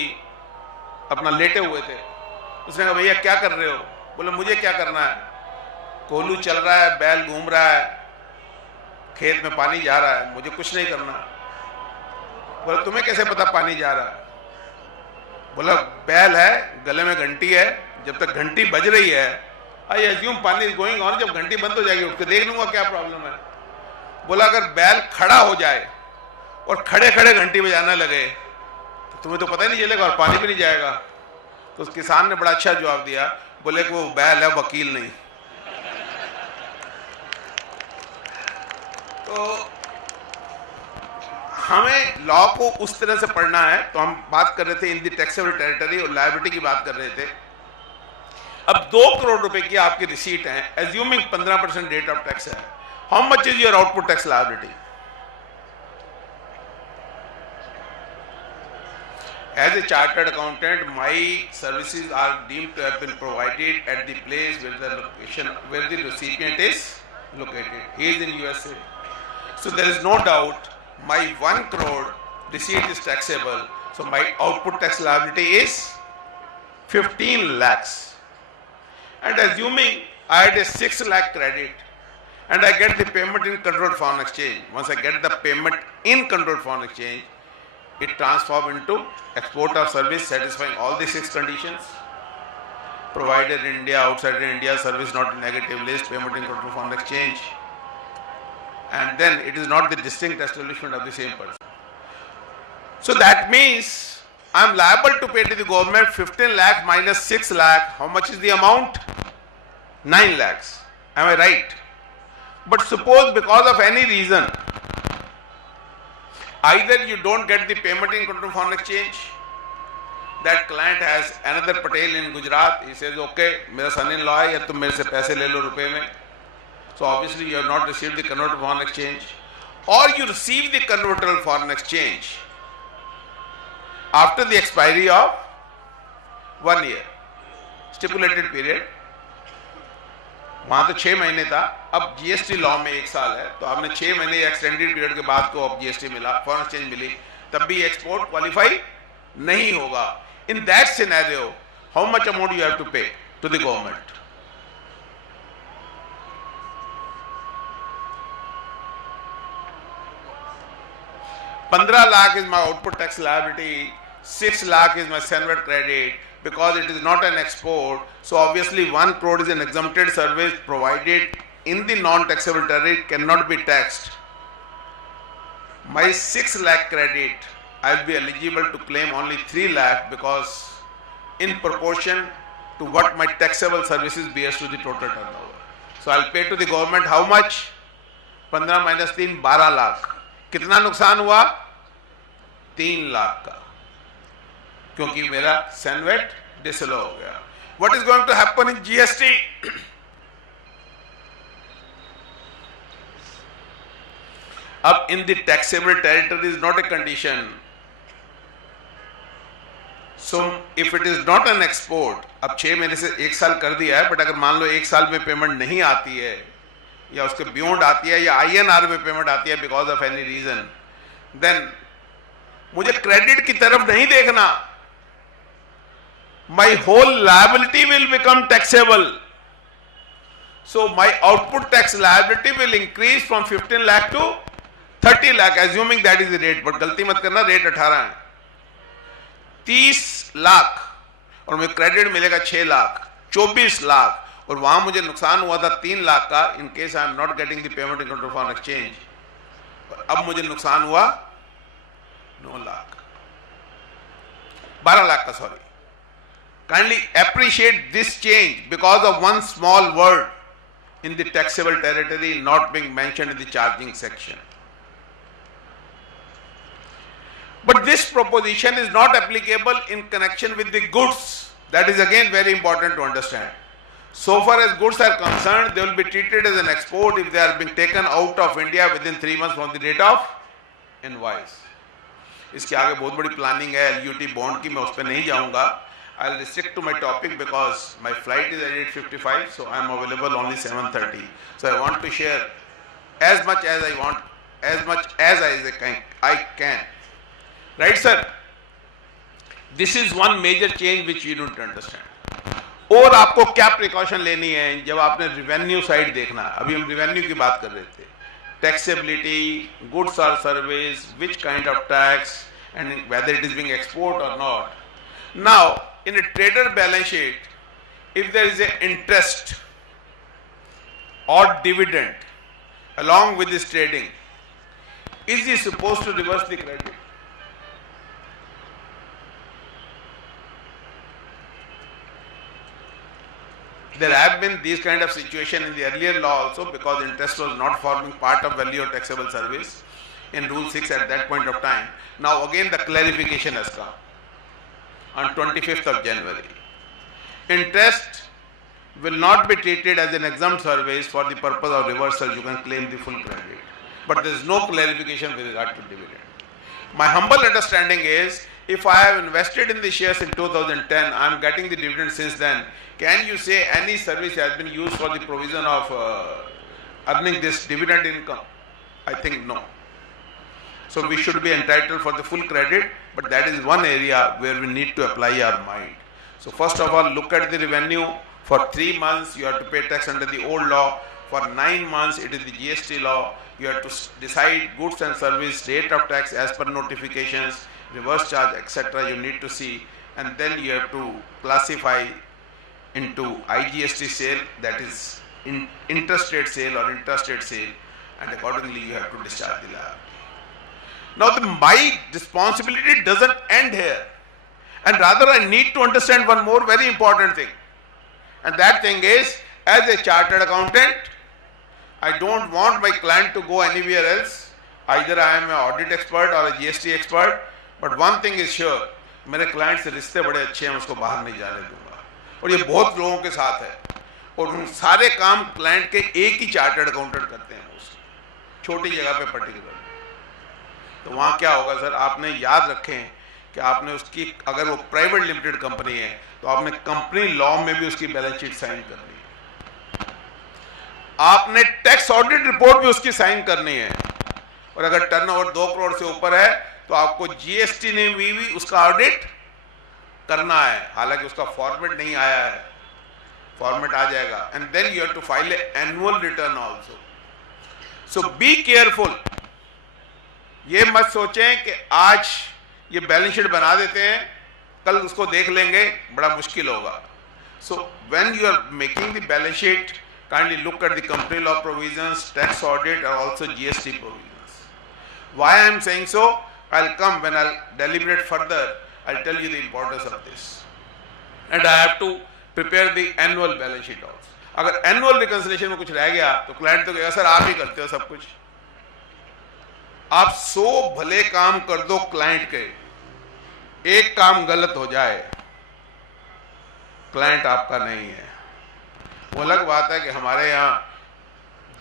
अपना लेटे हुए थे। उसने कहा भैया क्या कर रहे हो? बोले मुझे क्या करना है, कोल्हू चल रहा है, बैल घूम रहा है, खेत में पानी जा रहा है, मुझे कुछ नहीं करना। बोला तुम्हें कैसे पता पानी जा रहा है? बोला बैल है, गले में घंटी है, जब तक घंटी बज रही है आई एज्यूम पानी इज गोइंग ऑन, जब घंटी बंद हो जाएगी उठ के देख लूंगा क्या प्रॉब्लम है। बोला अगर बैल खड़ा हो जाए और खड़े खड़े घंटी बजाने लगे तो तुम्हें तो पता ही नहीं चलेगा और पानी भी नहीं जाएगा। तो उस किसान ने बड़ा अच्छा जवाब दिया, बोले कि वो बैल है, वकील नहीं। तो हमें लॉ को उस तरह से पढ़ना है। तो हम बात कर रहे थे इन द टैक्सेबल टेरिटरी और लायबिलिटी की बात कर रहे थे। अब 2 करोड़ रुपए की आपकी रिसीट है, एज्यूमिंग 15% रेट ऑफ टैक्स है, how much is your output tax liability? As a chartered accountant, my services are deemed to have been provided at the place where the recipient is located. He is in USA. So there is no doubt my 1 crore receipt is taxable. So my output tax liability is 15 lakhs. And assuming I had a 6 lakh credit and I get the payment in controlled foreign exchange. Once I get the payment in controlled foreign exchange, it transforms into export of service satisfying all the 6 conditions. Provided in India, outside India, service not in negative list, payment in controlled foreign exchange. And then it is not the distinct establishment of the same person. So that means I am liable to pay to the government 15 lakh minus 6 lakh. How much is the amount? 9 lakhs. Am I right? But suppose because of any reason, either you don't get the payment in control foreign exchange, that client has another Patel in Gujarat, he says okay, मेरा son in law है, या तुम मेरे से पैसे ले लो रुपए में. So obviously you have not received the convertible foreign exchange, or you receive the convertible foreign exchange after the expiry of 1 year stipulated period. वहां तो 6 महीने था, अब जीएसटी लॉ में 1 साल है, तो आपने 6 महीने एक्सटेंडेड पीरियड के बाद को अब जीएसटी मिला, फॉरेन एक्सचेंज मिली, तब भी एक्सपोर्ट क्वालिफाई नहीं होगा. In that scenario how much amount you have to pay to the government? $15 lakh is my output tax liability, 6 lakh is my Senvet credit, because it is not an export. So obviously 1 crore is an exempted service provided in the non-taxable territory, cannot be taxed. My 6 lakh credit, I will be eligible to claim only 3 lakh because in proportion to what my taxable services bears to the total turnover. So I will pay to the government how much? 15 minus 3, 12 lakh. कितना नुकसान हुआ? 3 लाख का, क्योंकि मेरा CENVAT डिसलो हो गया. What is going to happen in GST? अब in the taxable territory is not a condition. So if it is not an export, अब 6 महीने से 1 साल कर दिया है, बट अगर मान लो 1 साल में पेमेंट नहीं आती है या उसके बियॉन्ड आती है या INR में पेमेंट आती है because of any reason, then मुझे क्रेडिट की तरफ नहीं देखना. My whole liability will become taxable. So my output tax liability will increase from 15 lakh to 30 lakh, assuming that is the rate. But गलती मत करना, रेट 18 है. 30 लाख और मुझे क्रेडिट मिलेगा 6 लाख, 24 लाख, और वहां मुझे नुकसान हुआ था 3 लाख का in case I am not getting the payment in control foreign exchange. अब मुझे नुकसान हुआ 9 लाख, 12 लाख का, sorry. Kindly appreciate this change because of one small word in the taxable territory not being mentioned in the charging section. But this proposition is not applicable in connection with the goods. That is again very important to understand. So far as goods are concerned, they will be treated as an export if they are being taken out of India within 3 months from the date of invoice. इसके आगे बहुत बड़ी planning है LUT bond की, मैं उस पर नहीं जाऊंगा. I'll restrict to my topic because my flight is at 8:55, so I'm available only 7:30. So I want to share as much as I want, as much as I can. Right, sir? This is one major change which you don't understand. और आपको क्या precaution लेनी है जब आपने revenue side देखना। अभी हम रिवेन्यू की बात कर रहे थे, टैक्सेबिलिटी, गुड्स और service, which kind of tax and whether it is being export और not. Now in a trader balance sheet, if there is a interest और dividend along with this trading, is he supposed to reverse the credit? There have been these kind of situation in the earlier law also, because interest was not forming part of value or taxable service in Rule 6 at that point of time. Now again the clarification has come on 25th of January. Interest will not be treated as an exempt service for the purpose of reversal. You can claim the full credit, but there is no clarification with regard to dividend. My humble understanding is, if I have invested in the shares in 2010, I am getting the dividend since then. Can you say any service has been used for the provision of earning this dividend income? I think no. So we should be entitled for the full credit, but that is one area where we need to apply our mind. So first of all, look at the revenue. For 3 months, you have to pay tax under the old law. For 9 months, it is the GST law. You have to decide goods and service, rate of tax as per notifications, reverse charge, etc. You need to see, and then you have to classify into IGST sale, that is interstate sale or interstate sale, and accordingly you have to discharge the liability. Now my responsibility doesn't end here, and rather I need to understand one more very important thing, and that thing is, as a chartered accountant, I don't want my client to go anywhere else. Either I am an audit expert or a GST expert, but one thing is sure, मेरे client से रिश्ते बड़े अच्छे हैं, उसको बाहर नहीं जाने दूंगा। और ये बहुत लोगों के साथ है, और उन सारे काम क्लाइंट के एक ही चार्टर्ड अकाउंटेंट करते हैं, उसकी छोटी जगह पे पर्टिकुलर। तो वहाँ क्या होगा सर, आपने याद रखें कि आपने उसकी, अगर वो प्राइवेट लिमिटेड कंपनी है तो आपने कंपनी लॉ में भी उसकी बैलेंस शीट साइन करनी है, आपने टैक्स ऑडिट रिपोर्ट भी उसकी साइन करनी है, और अगर टर्नओवर 2 करोड़ से ऊपर है तो आपको जीएसटी ने भी उसका ऑडिट करना है। हालांकि उसका फॉर्मेट नहीं आया है, फॉर्मेट आ जाएगा, and then you have to file annual return also. So be careful. ये मत सोचें कि आज ये बैलेंस शीट बना देते हैं, कल उसको देख लेंगे, बड़ा मुश्किल होगा। So when you are making the balance sheet, kindly look at the company law provisions, tax audit और also GST provisions. Why I am saying so, I will come when I will deliberate further, I'll tell you the importance of this, and I have to prepare the annual balance sheet also. अगर annual reconciliation में कुछ रह गया तो client तो कहेगा sir आप ही करते हो सब कुछ। आप 100 भले काम कर दो क्लाइंट के, एक काम गलत हो जाए, क्लाइंट आपका नहीं है। वो अलग बात है कि हमारे यहाँ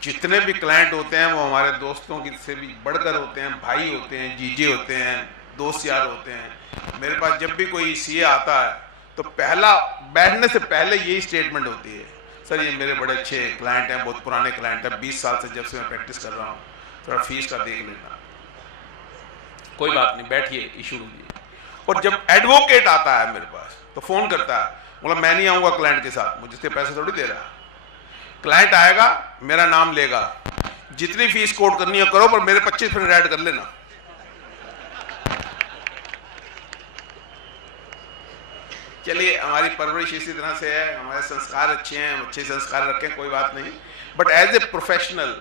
जितने भी क्लाइंट होते हैं वो हमारे दोस्तों की से भी बढ़कर होते हैं, भाई होते हैं, जीजे होते हैं, दोस्त यार होते हैं। मेरे पास जब भी कोई सीए आता है तो पहला बैठने से पहले यही स्टेटमेंट होती है, सर ये मेरे बड़े अच्छे क्लाइंट हैं, बहुत पुराने क्लाइंट हैं, 20 साल से जब से मैं प्रैक्टिस कर रहा हूँ, थोड़ा फीस का देख लेना। कोई बात नहीं, बैठिए, इशू लीजिए। और जब एडवोकेट आता है मेरे पास तो फोन करता है, बोला मैं नहीं आऊंगा क्लाइंट के साथ, मुझे इसके पैसे थोड़ी दे रहा। क्लाइंट आएगा, मेरा नाम लेगा, जितनी फीस कोट करनी है करो, पर मेरे 25% ऐड कर लेना। चलिए, हमारी परवरिश इसी तरह से है, हमारे संस्कार अच्छे हैं, हम अच्छे संस्कार रखें, कोई बात नहीं, but as a professional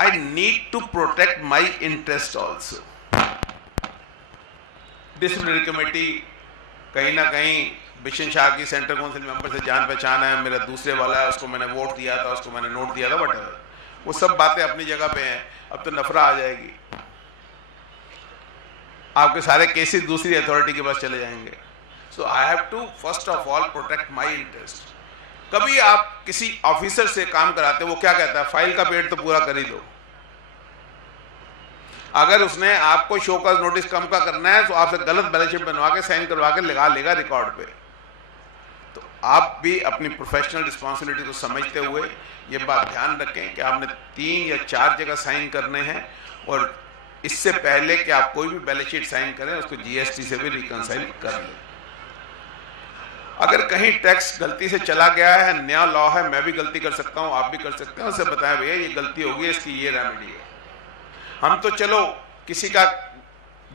I need to protect my interest also. Disciplinary committee कहीं ना कहीं बिशन शाह की सेंट्रल काउंसिल मेंबर से जान पहचान है, मेरा दूसरे वाला है, उसको मैंने वोट दिया था, उसको मैंने नोट दिया था, बट वो सब बातें अपनी जगह पे हैं। अब तो नफरा आ जाएगी, आपके सारे केसेस दूसरी अथॉरिटी के पास चले जाएंगे। So I have to first of all protect my interest. कभी आप किसी ऑफिसर से काम कराते, वो क्या कहता है, फाइल का पेट तो पूरा कर ही दो। अगर उसने आपको शो कॉज नोटिस कम का करना है तो आपसे गलत बैलेंस शीट बनवा के साइन करवा के लगा लेगा रिकॉर्ड पे। तो आप भी अपनी प्रोफेशनल रिस्पॉन्सिबिलिटी को समझते हुए ये बात ध्यान रखें कि आपने 3 या 4 जगह साइन करने हैं, और इससे पहले कि आप कोई भी बैलेंस शीट साइन करें उसको जीएसटी से भी रिकंसाइल कर लें। अगर कहीं टैक्स गलती से चला गया है, नया लॉ है, मैं भी गलती कर सकता हूं, आप भी कर सकते हैं, उसे बताएं भैया ये गलती होगी, इसकी ये रेमेडी है। हम तो चलो किसी का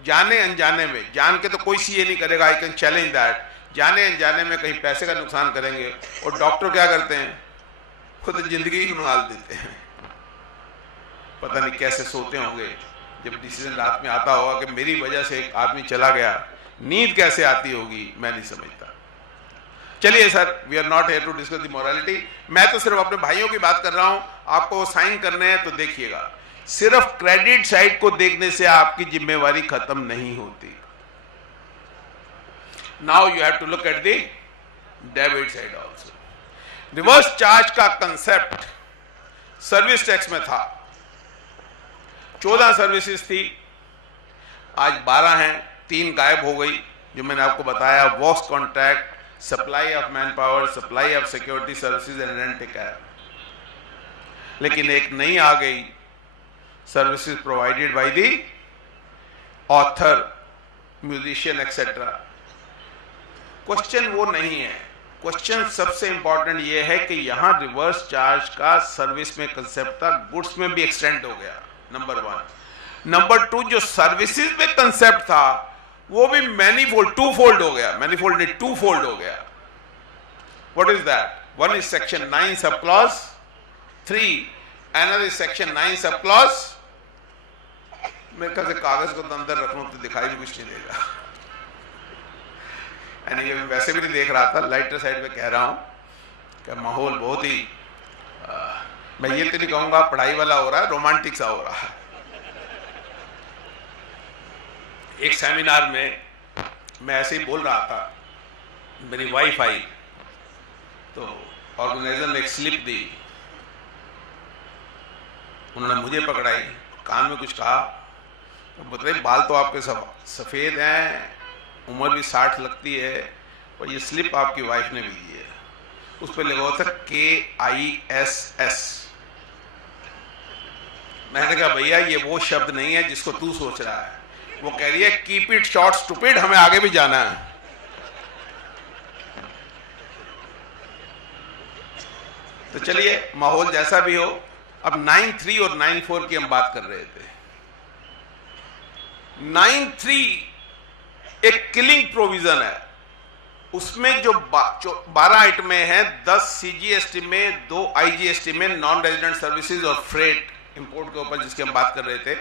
जाने अनजाने में, जान के तो कोई सीए नहीं करेगा, आई कैन चैलेंज दैट, जाने अनजाने में कहीं पैसे का नुकसान करेंगे, और डॉक्टर क्या करते हैं, खुद जिंदगी ही निकाल देते हैं। पता नहीं कैसे सोते होंगे जब डिसीजन रात में आता होगा कि मेरी वजह से एक आदमी चला गया, नींद कैसे आती होगी मैं नहीं समझता। चलिए sir, we are not here to discuss the morality, मैं तो सिर्फ अपने भाइयों की बात कर रहा हूं, आपको साइन करने हैं तो देखिएगा। सिर्फ क्रेडिट साइड को देखने से आपकी जिम्मेवारी खत्म नहीं होती। Now you have to look at the debit side also. Reverse charge का कंसेप्ट सर्विस टैक्स में था, 14 सर्विसेज थी, आज 12 हैं, 3 गायब हो गई जो मैंने आपको बताया, works contract, supply of man power, supply of security services and rent a cab. लेकिन एक नई आ गई, services provided by the author, musician etcetera. Question वो नहीं है, क्वेश्चन सबसे इंपॉर्टेंट ये है कि यहां रिवर्स चार्ज का सर्विस में कंसेप्ट था, गुड्स में भी एक्सटेंड हो गया, नंबर 1। नंबर 2, जो सर्विसेज में कंसेप्ट था वो भी मैनीफोल्ड, 2-fold हो गया, मैनीफोल्ड नहीं 2-fold हो गया। What is that? One is section 9 sub clause 3, another is section 9 sub clause, मेरे ख्याल से कागज को तो अंदर रखूं तो दिखाई भी कुछ नहीं देगा, यानी मैं वैसे भी नहीं देख रहा था, लाइटर साइड पे कह रहा हूं कि माहौल बहुत ही मैं ये तो नहीं कहूंगा पढ़ाई वाला हो रहा है, रोमांटिक सा हो रहा है। एक सेमिनार में मैं ऐसे ही बोल रहा था, मेरी वाइफ आई तो ऑर्गेनाइजर ने एक स्लिप दी, उन्होंने मुझे पकड़ाई, कान में कुछ कहा, तो बताइए बाल तो आपके सब सफ़ेद हैं, उम्र भी 60 लगती है, और ये स्लिप आपकी वाइफ ने भी दी है, उस पर लगा हुआ था KISS। मैंने कहा भैया ये वो शब्द नहीं है जिसको तू सोच रहा है, वो कह रही है कीप इट शॉर्ट स्टूपिड, हमें आगे भी जाना है। तो चलिए माहौल जैसा भी हो, अब 9(3) और 9(4) की हम बात कर रहे थे। 9(3) एक किलिंग प्रोविजन है, उसमें जो 12 आइटमें हैं, 10 CGST में, 2 IGST में, नॉन रेजिडेंट सर्विसेज और फ्रेट इंपोर्ट के ऊपर जिसकी हम बात कर रहे थे,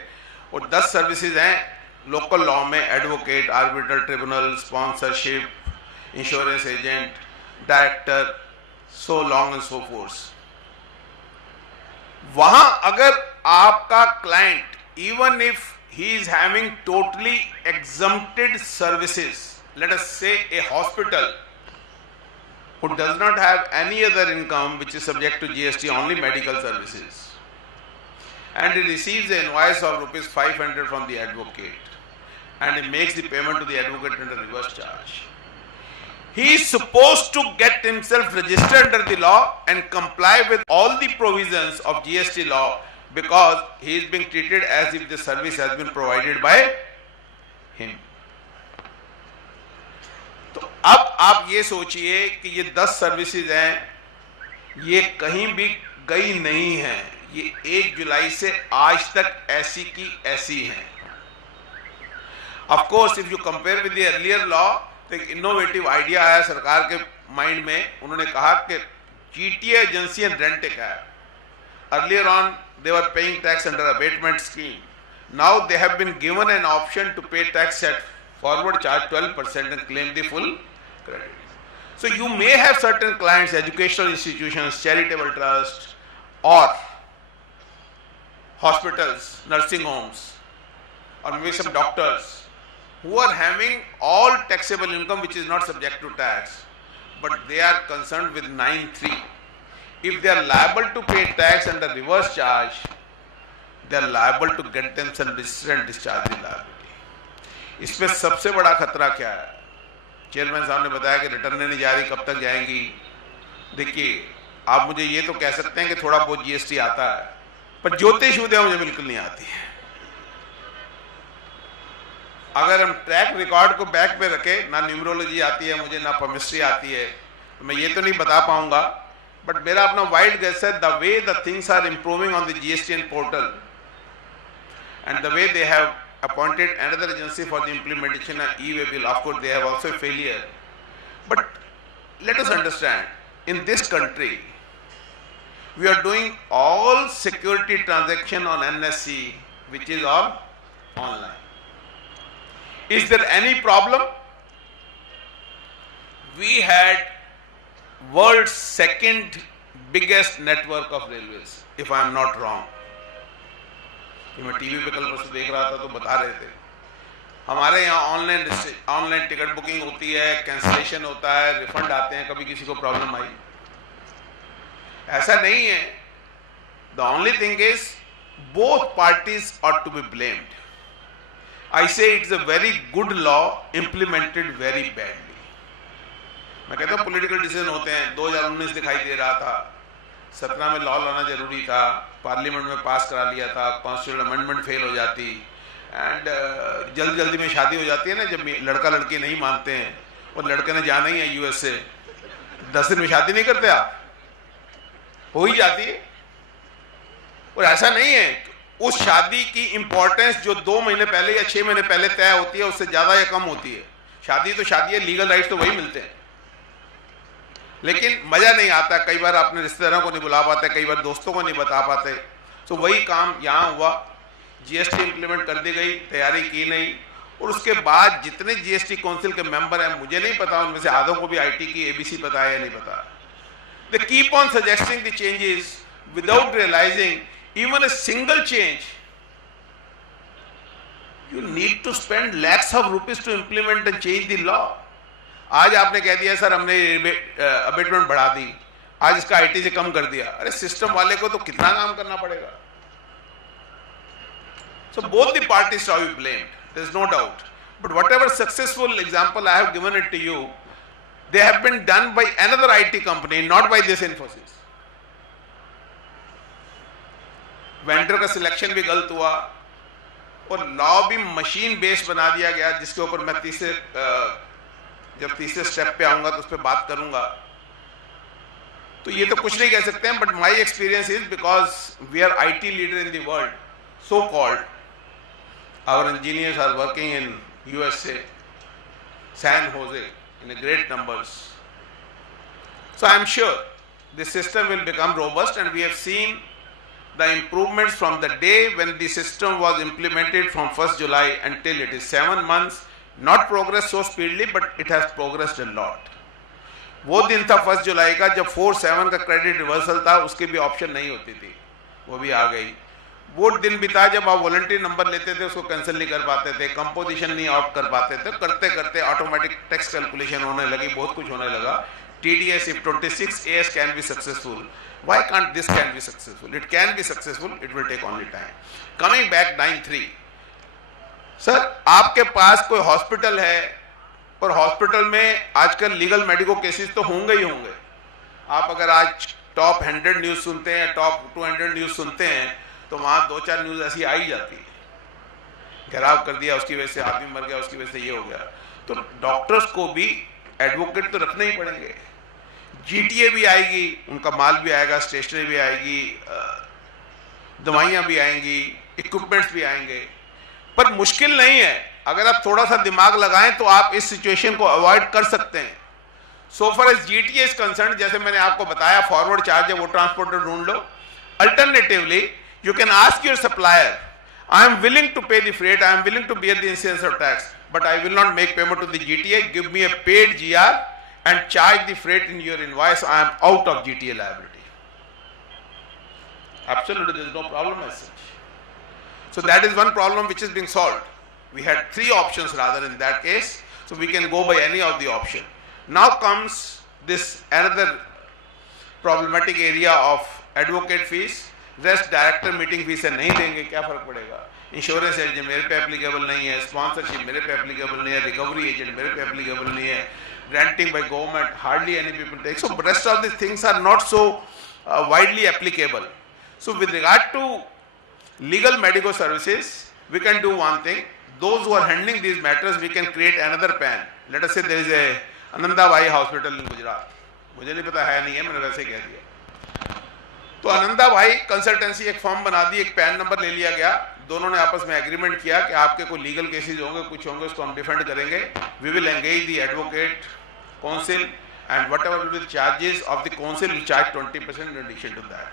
और 10 सर्विसेज हैं लोकल लॉ में, advocate, arbiter, tribunal, sponsorship, insurance agent, director, so long and so forth. वहां अगर आपका client, even if he is having totally exempted services, let us say a hospital who does not have any other income which is subject to GST, only medical services, and he receives an invoice of rupees 500 from the advocate and he makes the payment to the advocate under reverse charge, he is supposed to get himself registered under the law and comply with all the provisions of GST law, because he is being treated as if the service has been provided by him. तो अब आप ये सोचिए कि ये 10 services हैं, ये कहीं भी गई नहीं है, ये 1 जुलाई से आज तक ऐसी की ऐसी हैं। Of course, if you compare with the earlier law, तो एक इनोवेटिव आइडिया आया सरकार के माइंड में, उन्होंने कहा कि GTA agency and rent a cab, earlier on they were paying tax under abatement scheme, now they have been given an option to pay tax at forward charge 12% and claim the full credit. So you may have certain clients, educational institutions, charitable trusts, or hospitals, nursing homes, or maybe some doctors who are having all taxable income which is not subject to tax, but they are concerned with 9(3). If they are liable to pay tax under reverse charge, they are liable to get themselves registered and discharge the liability. इसमें सबसे बड़ा खतरा क्या है? Chairman साहब ने बताया कि रिटर्न नहीं जारी, कब तक जाएंगी? देखिए, आप मुझे ये तो कह सकते हैं कि थोड़ा बहुत जीएसटी आता है, पर ज्योतिष विद्या मुझे बिल्कुल नहीं आती है। अगर हम ट्रैक रिकॉर्ड को बैक पे रखें, ना न्यूमरोलॉजी आती है मुझे, ना केमिस्ट्री आती है, तो मैं ये तो नहीं बता पाऊंगा, बट मेरा अपना वाइल्ड गेस है, the way the things are improving on the GSTN portal and the way they have appointed another agency for the implementation of e-way bill, of course they have also a failure, but let us understand, in this country we are doing all security transaction on NSE, which is all online. Is there any problem? We had world's second biggest network of railways, if I am not wrong. मैं TV पे कल परसों देख रहा था तो बता रहे थे, हमारे यहाँ ऑनलाइन टिकट बुकिंग होती है, कैंसिलेशन होता है, रिफंड आते हैं, कभी किसी को प्रॉब्लम आई? ऐसा नहीं है। The only thing is both parties are to be blamed. I say it's a very good law implemented very badly. मैं कहता हूँ पॉलिटिकल डिसीजन होते हैं। 2019 दिखाई दे रहा था, 17 में लॉ लाना जरूरी था, पार्लियामेंट में पास करा लिया था, कॉन्स्टिट्यूशन अमेंडमेंट फेल हो जाती, एंड जल्दी में शादी हो जाती है ना, जब लड़का लड़की नहीं मानते हैं और लड़के ने जाना ही है यूएस से, 10 दिन में शादी नहीं करते आप, हो ही जाती है। और ऐसा नहीं है, उस शादी की इंपॉर्टेंस जो 2 महीने पहले या 6 महीने पहले तय होती है उससे ज्यादा या कम होती है। शादी तो शादी है, लीगल राइट्स तो वही मिलते हैं, लेकिन मजा नहीं आता। कई बार अपने रिश्तेदारों को नहीं बुला पाते, कई बार दोस्तों को नहीं बता पाते। तो वही काम यहाँ हुआ, जीएसटी इंप्लीमेंट कर दी गई, तैयारी की नहीं, और उसके बाद जितने जीएसटी काउंसिल के मेंबर हैं, मुझे नहीं पता उनमें से आधों को भी आईटी की एबीसी पता है या नहीं पता। They keep on suggesting the changes without realising even a single change you need to spend lakhs of rupees to implement and change the law. आज आपने कह दिया सर हमने अबेटमेंट बढ़ा दी, आज इसका आईटी से कम कर दिया। अरे सिस्टम वाले को तो कितना काम करना पड़ेगा। So both the parties shall be blamed, there is no doubt, but whatever successful example I have given it to you, they have been done by another IT company, not by this Infosys. Vendor का selection भी गलत हुआ और law भी machine based बना दिया गया, जिसके ऊपर मैं जब तीसरे स्टेप पे आऊंगा तो उस पर बात करूंगा। तो ये तो कुछ नहीं कह सकते हैं, but my experience is because we are IT leader in the world, so called, our engineers are working in USA, San Jose in great numbers. So I am sure the system will become robust, and we have seen the improvements from the day when the system was implemented from 1st July until it is 7 months. Not progressed so speedily, but it has progressed a lot. वो दिन था 1 जुलाई का जब 4-7 का credit reversal था, उसकी भी option नहीं होती थी, वो भी आ गई। वो दिन भी था जब आप वॉलंटरी नंबर लेते थे उसको कैंसिल नहीं कर पाते थे, कंपोजिशन नहीं ऑप्ट कर पाते थे, करते करते ऑटोमेटिक टैक्स कैलकुलेशन होने लगी, बहुत कुछ होने लगा। TDS if 26 AS can be successful, why can't this can be successful? It can be successful, it will take only time. Coming back 9(3, sir आपके पास कोई हॉस्पिटल है और हॉस्पिटल में आजकल लीगल मेडिको केसेस तो होंगे ही होंगे। आप अगर आज टॉप 100 न्यूज़ सुनते हैं, टॉप 200 न्यूज़ सुनते हैं, तो वहाँ 2-4 न्यूज़ ऐसी आ ही जाती है, घेराव कर दिया, उसकी वजह से आदमी मर गया, उसकी वजह से ये हो गया। तो डॉक्टर्स को भी एडवोकेट तो रखने ही पड़ेंगे। GTA भी आएगी, उनका माल भी आएगा, स्टेशनरी भी आएगी, दवाइयाँ भी आएंगी, इक्विपमेंट्स भी आएंगे, पर मुश्किल नहीं है। अगर आप थोड़ा सा दिमाग लगाएं तो आप इस सिचुएशन को अवॉइड कर सकते हैं। So far as GTA is concern, जैसे मैंने आपको बताया फॉरवर्ड चार्ज है, वो ट्रांसपोर्टर ढूंढ लो। Alternatively you can ask your supplier, I am willing to pay the freight, I am willing to bear the insurance of tax, but I will not make payment to the GTA, give me a paid GR and charge the freight in your invoice, I am out of GTA liability. Absolutely, there is no problem as such. So that is one problem which is being solved. We had 3 options rather in that case, so we can go by any of the option. Now comes this another problematic area of advocate fees. Rest director meeting fees से नहीं देंगे, क्या फर्क पड़ेगा? Insurance agent मेरे पे applicable नहीं है, स्पॉन्सरशिप मेरे पे एप्लीकेबल नहीं है, रिकवरी एजेंट मेरे पे एप्लीकेबल नहीं है, renting by government hardly any people take. So rest of these things are not so widely applicable. So with regard to legal medical services, we can do one thing. Those who are handling these matters, we can create another PAN. Let us say there is a Ananda Bhai hospital in Gujarat. मुझे नहीं पता है नहीं है, मैंने वैसे कह दिया. तो आनंदा भाई कंसल्टेंसी एक फॉर्म बना दी, एक पैन नंबर ले लिया गया, दोनों ने आपस में एग्रीमेंट किया कि आपके कोई लीगल केसेस होंगे, कुछ होंगे, उसको हम डिफेंड करेंगे. We will engage the advocate council and whatever will be the charges of the council will charge 20% in addition to that.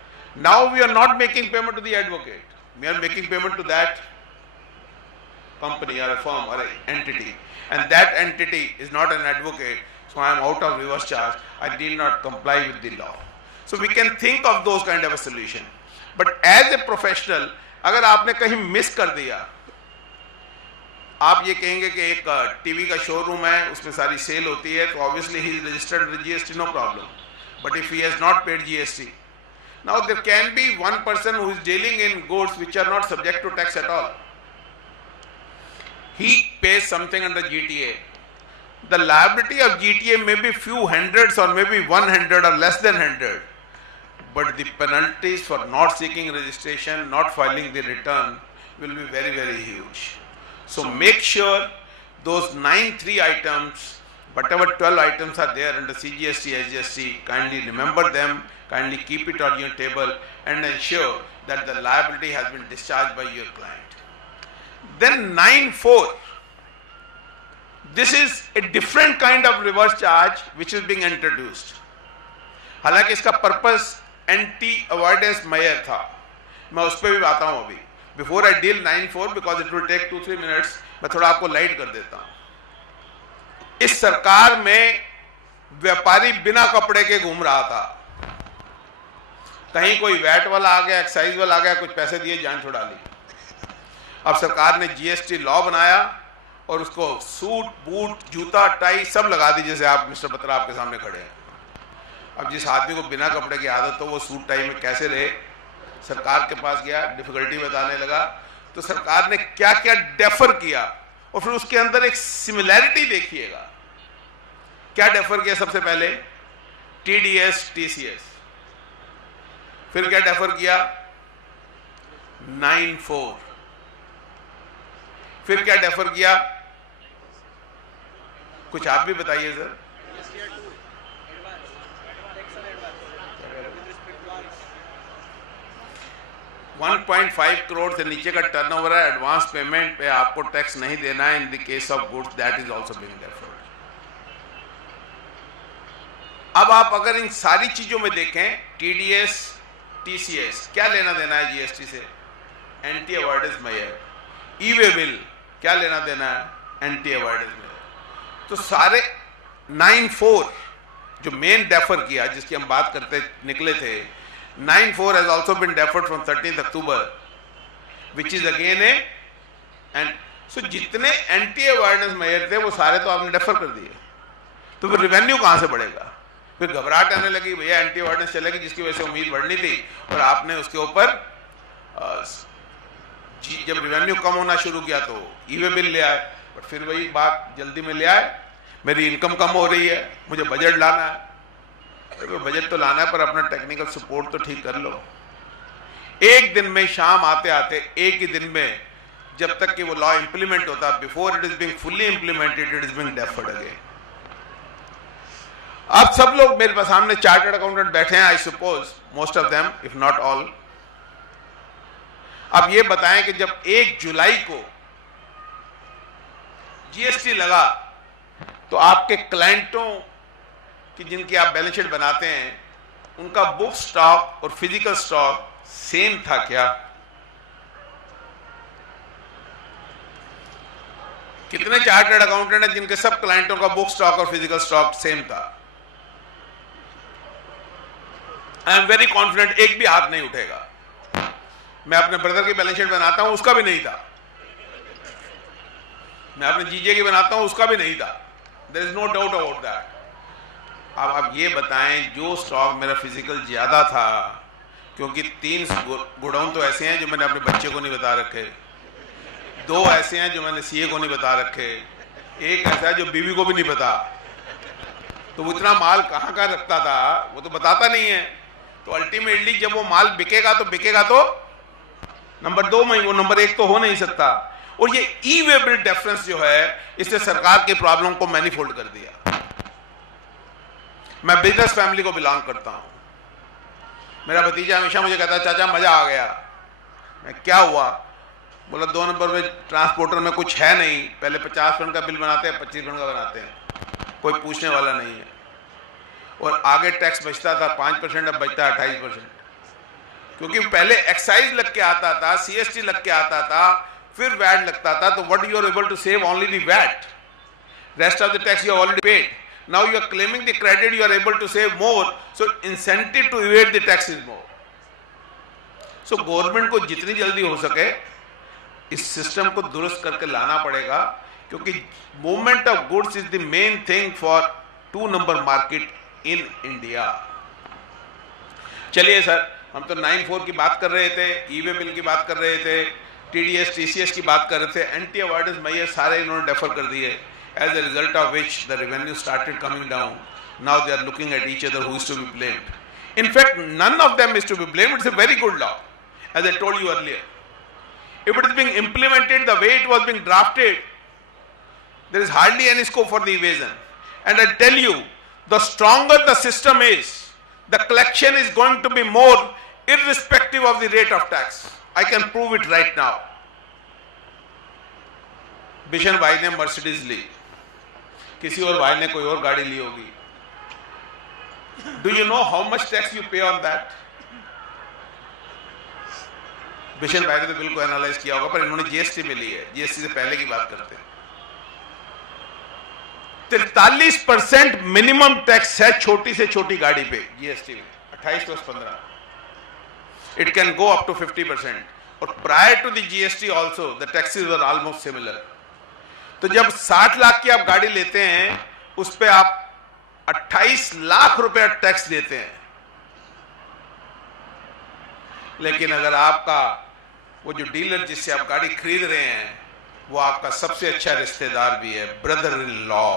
Now we are not making payment to the advocate, we are making payment to that company or a firm or an entity, and that entity is not an advocate, so I am out of reverse charge, I did not comply with the law. So we can think of those kind of a solution. But as a professional, अगर आपने कहीं miss कर दिया, आप ये कहेंगे कि एक टीवी का शोरूम है, उसमें सारी सेल होती है, तो obviously he is registered with GST, no problem. But if he has not paid GST, now there can be one person who is dealing in goods which are not subject to tax at all. He pays something under GTA. The liability of GTA may be few hundreds or maybe 100 or less than 100, but the penalties for not seeking registration, not filing the return will be very, very huge. So make sure those 9(3) items, whatever 12 items are there under CGST, SGST, kindly remember them, kindly keep it on your table and ensure that the liability has been discharged by your client. Then 9(4), this is a different kind of reverse charge which is being introduced. हालांकि इसका purpose anti avoidance mayor था, मैं उस पर भी आता हूं अभी. Before I deal 9(4) because it will take 2-3 minutes, मैं थोड़ा आपको लाइट कर देता हूं. इस सरकार में व्यापारी बिना कपड़े के घूम रहा था. कहीं कोई वैट वाला आ गया, एक्साइज वाला आ गया, कुछ पैसे दिए, जान छुड़ा ली. अब सरकार ने जीएसटी लॉ बनाया और उसको सूट बूट जूता टाई सब लगा दी, जैसे आप मिस्टर बत्रा आपके सामने खड़े हैं. अब जिस आदमी को बिना कपड़े की आदत हो वो सूट टाई में कैसे रहे, सरकार के पास गया, डिफिकल्टी बताने लगा. तो सरकार ने क्या क्या डेफर किया और फिर उसके अंदर एक सिमिलैरिटी देखिएगा. क्या डेफर किया? सबसे पहले टीडीएस टीसीएस, फिर क्या डेफर किया? 9(4), फिर क्या डेफर किया? कुछ आप भी बताइए सर. 1.5 करोड़ से नीचे का टर्नओवर है, एडवांस पेमेंट पे आपको टैक्स नहीं देना है. In the case of goods that is also being deferred. अब आप अगर इन सारी चीजों में देखें, टीडीएस टीसीएस क्या लेना देना है जीएसटी से? Anti avoidance measure. E way bill क्या लेना देना है? Anti avoidance measure. तो सारे 9(4) जो मेन डेफर किया, जिसकी हम बात करते निकले थे, 9(4) has also been deferred from 13th October, which is again a and so जितने एंटी अवॉइडेंस मेयर थे वो सारे तो आपने डेफर कर दिए. तो फिर रेवेन्यू कहां से बढ़ेगा? फिर घबराहट आने लगी, भैया एंटी अवॉइडेंस चलेगी, जिसकी वजह से उम्मीद बढ़नी थी और आपने उसके ऊपर जब रेवेन्यू कम होना शुरू किया तो ई वे बिल ले आए. बट फिर वही बात जल्दी में ले आए, मेरी इनकम कम हो रही है, मुझे बजट लाना है. बजट तो लाना है पर अपना टेक्निकल सपोर्ट तो ठीक कर लो. एक दिन में शाम आते आते एक ही दिन में, जब तक कि वो लॉ इंप्लीमेंट होता, before it is being fully implemented, it is being deferred again. अब सब लोग मेरे पास सामने चार्टर्ड अकाउंटेंट बैठे हैं, I suppose most of them if not all. अब ये बताएं कि जब 1 जुलाई को जीएसटी लगा तो आपके क्लाइंटों कि जिनकी आप बैलेंस शीट बनाते हैं, उनका बुक स्टॉक और फिजिकल स्टॉक सेम था क्या? कितने चार्टर्ड अकाउंटेंट हैं जिनके सब क्लाइंटों का बुक स्टॉक और फिजिकल स्टॉक सेम था? आई एम वेरी कॉन्फिडेंट एक भी हाथ नहीं उठेगा. मैं अपने ब्रदर की बैलेंस शीट बनाता हूं, उसका भी नहीं था. मैं अपने जीजे की बनाता हूं, उसका भी नहीं था. There is no doubt about that. अब आप ये बताएं, जो स्टॉक मेरा फिजिकल ज्यादा था क्योंकि 3 गोडाउन तो ऐसे हैं जो मैंने अपने बच्चे को नहीं बता रखे, 2 ऐसे हैं जो मैंने सीए को नहीं बता रखे, एक ऐसा है जो बीवी को भी नहीं पता। तो वो इतना माल कहाँ का रखता था वो तो बताता नहीं है। तो अल्टीमेटली जब वो माल बिकेगा तो नंबर 2 में, वो नंबर 1 तो हो नहीं सकता। और ये ई वे बिल डिफरेंस जो है इसने सरकार की प्रॉब्लम को मैनिफोल्ड कर दिया। मैं बिजनेस फैमिली को बिलोंग करता हूं। मेरा भतीजा हमेशा मुझे कहता है चाचा मजा आ गया। मैं क्या हुआ? बोला 2 नंबर में ट्रांसपोर्टर में कुछ है नहीं, पहले 50% का बिल बनाते हैं, 25% का बनाते हैं, कोई पूछने वाला नहीं है। और आगे टैक्स बचता था 5%, अब बचता है 28%, क्योंकि पहले एक्साइज लग के आता था, सीएसटी लग के आता था, फिर वैट लगता था। तो what you are able to save only the VAT, rest of the tax you already paid. Now you are claiming the credit, you are able to save more, so incentive to evade the tax is more. So government को जितनी जल्दी हो सके इस system को दुरुस्त करके लाना पड़ेगा, क्योंकि movement of goods is the main thing for 2 number market in India. चलिए सर, हम तो 9(4) की बात कर रहे थे, ई वे बिल की बात कर रहे थे, टीडीएस टीसीएस की बात कर रहे थे, एंटी अवॉइडेंस मैयर्स सारे इन्होंने डेफर कर दिए। As a result of which the revenue started coming down. Now they are looking at each other who is to be blamed. In fact, none of them is to be blamed. It's a very good law, as I told you earlier. If it is being implemented the way it was being drafted, there is hardly any scope for the evasion. And I tell you, the stronger the system is, the collection is going to be more irrespective of the rate of tax. I can prove it right now. Bishan भाई ने Mercedes ली, किसी और भाई ने कोई और गाड़ी ली होगी। Do you know how much tax you पे ऑन दैट? बिशन भाई ने तो बिल्कुल एनालाइज किया होगा, पर इन्होंने जीएसटी में ली है। जीएसटी से पहले की बात करते हैं। 43% मिनिमम टैक्स है छोटी से छोटी गाड़ी पे जीएसटी में, 28 + 15। It can go up to 50%। और prior to the GST also the taxes were almost similar. तो जब 60 लाख की आप गाड़ी लेते हैं उस पे आप 28 लाख रुपए टैक्स देते हैं। लेकिन अगर आपका वो जो डीलर जिससे आप गाड़ी खरीद रहे हैं वो आपका सबसे अच्छा रिश्तेदार भी है, brother in law,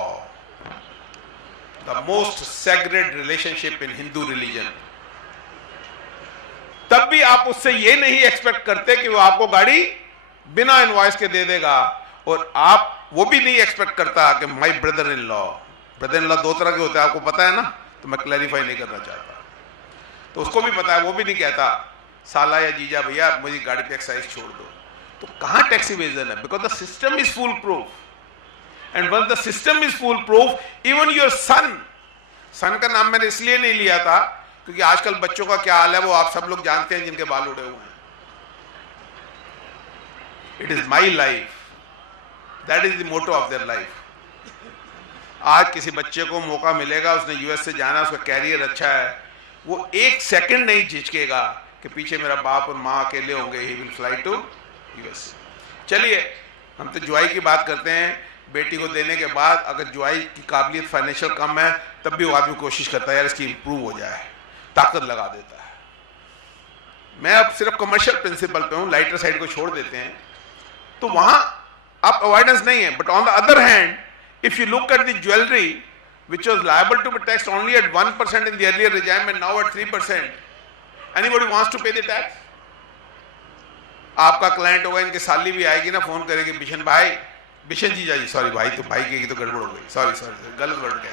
the most sacred relationship in Hindu religion, तब भी आप उससे ये नहीं एक्सपेक्ट करते कि वो आपको गाड़ी बिना इनवॉइस के दे देगा। और आप वो भी नहीं एक्सपेक्ट करता कि my brother in law. Brother in law 2 तरह के होते हैं, आपको पता है ना, तो मैं क्लैरिफाई नहीं करना चाहता। तो उसको भी पता है, वो भी नहीं कहता साला या जीजा भैया मुझे गाड़ी पे एक्साइज छोड़ दो। तो कहां टैक्स इवेजन है? Because the system is full proof. And once the system is full proof, even your son का नाम मैंने इसलिए नहीं लिया था क्योंकि आजकल बच्चों का क्या हाल है वो आप सब लोग जानते हैं, जिनके बाल उड़े हुए हैं। It is my life, that is the motto of their life. आज किसी बच्चे को मौका मिलेगा, उसने यूएस से जाना, उसका कैरियर अच्छा है, वो 1 सेकंड नहीं झिझकेगा कि पीछे मेरा बाप और माँ अकेले होंगे। He will fly to US. चलिए, हम तो जुआई की बात करते हैं। बेटी को देने के बाद अगर जुआई की काबिलियत फाइनेंशियल कम है तब भी वो आदमी कोशिश करता है यार इसकी इंप्रूव हो जाए, ताकत लगा देता है। मैं अब सिर्फ कमर्शियल प्रिंसिपल पे हूँ, लाइटर साइड को छोड़ देते हैं। तो वहां अब अवॉइडेंस नहीं है। But on the other hand, if you look at the jewellery which was liable to be taxed only at 1% in the earlier regime and now at 3%, anybody wants to pay the tax? आपका client होगा, इनकी साली भी आएगी ना, phone करेगी, बिशन भाई, बिशन जीजा जी, सॉरी भाई, तो भाई की तो गड़बड़ हो गई, सॉरी गलत वर्ड कह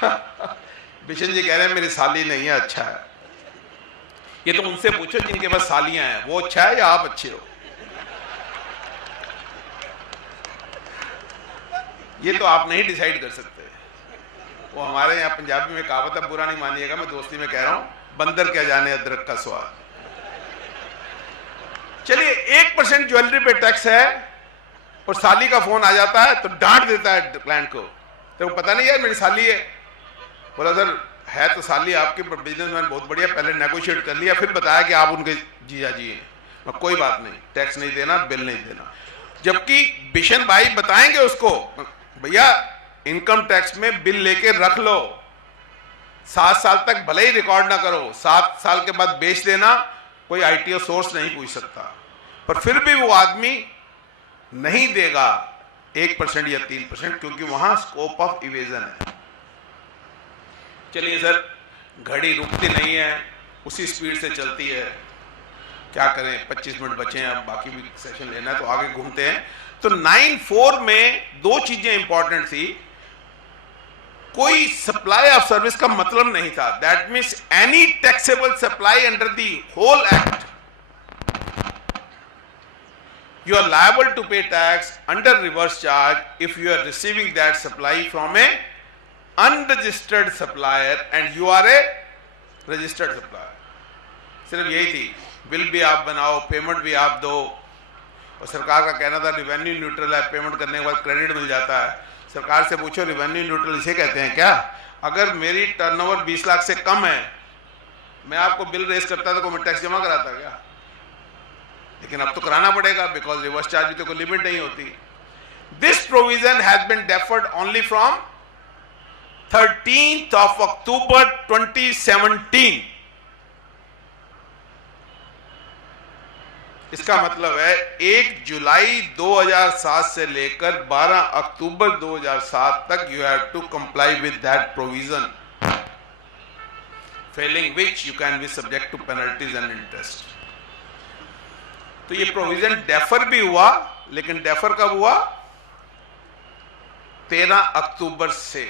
दिया। बिशन जी कह रहे हैं मेरी साली नहीं है, अच्छा है। ये तो उनसे पूछो जिनके पास सालियां हैं, वो अच्छा है या आप अच्छे हो। ये तो आप नहीं डिसाइड कर सकते। वो हमारे यहाँ पंजाबी में कहावत है, बुरा नहीं मानिएगा, मैं दोस्ती में कह रहा हूं, बंदर क्या जाने अदरक का स्वाद। चलिए, 1% ज्वेलरी पे टैक्स है और साली का फोन आ जाता है तो डांट देता है क्लाइंट को, तो पता नहीं यार मेरी साली है। बोला सर है तो साली आपके, बिजनेसमैन बहुत बढ़िया, पहले नेगोशिएट कर लिया, फिर बताया कि आप उनके जीजा जी हैं। कोई बात नहीं, टैक्स नहीं देना, बिल नहीं देना। जबकि बिशन भाई बताएंगे उसको, भैया इनकम टैक्स में बिल लेके रख लो, 7 साल तक भले ही रिकॉर्ड ना करो, 7 साल के बाद बेच देना, कोई आईटीओ सोर्स नहीं पूछ सकता, पर फिर भी वो आदमी नहीं देगा 1% या 3%, क्योंकि वहां स्कोप ऑफ इवेजन है। चलिए सर, घड़ी रुकती नहीं है, उसी स्पीड से चलती है, क्या करें, 25 मिनट बचे हैं, अब बाकी भी सेशन लेना है तो आगे घूमते हैं। तो 9(4) में 2 चीजें इंपॉर्टेंट थी। कोई सप्लाई ऑफ सर्विस का मतलब नहीं था, that means any taxable supply under the whole act, you are liable to pay tax under reverse charge if you are receiving that supply from a unregistered supplier and you are a registered supplier। सिर्फ यही थी, bill भी आप बनाओ, payment भी आप दो, और सरकार का कहना था रिवेन्यू न्यूट्रल है, पेमेंट करने के बाद क्रेडिट मिल जाता है। सरकार से पूछो रिवेन्यू न्यूट्रल इसे कहते हैं क्या? अगर मेरी टर्नओवर 20 लाख से कम है, मैं आपको बिल रेज करता था तो मैं टैक्स जमा कराता क्या? लेकिन अब तो कराना पड़ेगा, बिकॉज रिवर्स चार्ज की तो कोई लिमिट नहीं होती। This provision has been deferred only from 13th of October 2017। इसका मतलब है 1 जुलाई 2007 से लेकर 12 अक्टूबर 2007 तक you have to comply with that provision, failing which you can be subject to penalties and interest. तो ये प्रोविजन डेफर भी हुआ, लेकिन डेफर कब हुआ? 13 अक्टूबर से।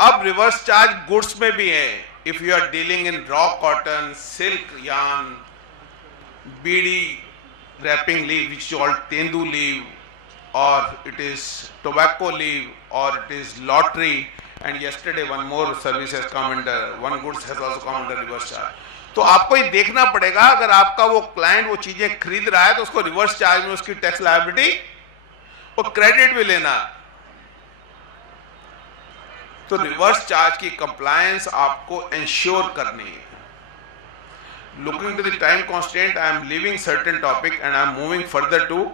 अब रिवर्स चार्ज गुड्स में भी है। If you are dealing in raw cotton, silk yarn, bidi, wrapping leave which is called tendu leave, और इट इज टोबैको लीव, और it is lottery, and yesterday one more service has come under, one goods has also come under reverse charge। तो आपको ये देखना पड़ेगा, अगर आपका वो क्लाइंट वो चीजें खरीद रहा है तो उसको रिवर्स चार्ज में उसकी टैक्स लायबिलिटी और क्रेडिट भी लेना। तो रिवर्स चार्ज की कंप्लायंस आपको इंश्योर करनी है। Looking to the time constant, I am leaving certain topic and I am moving further to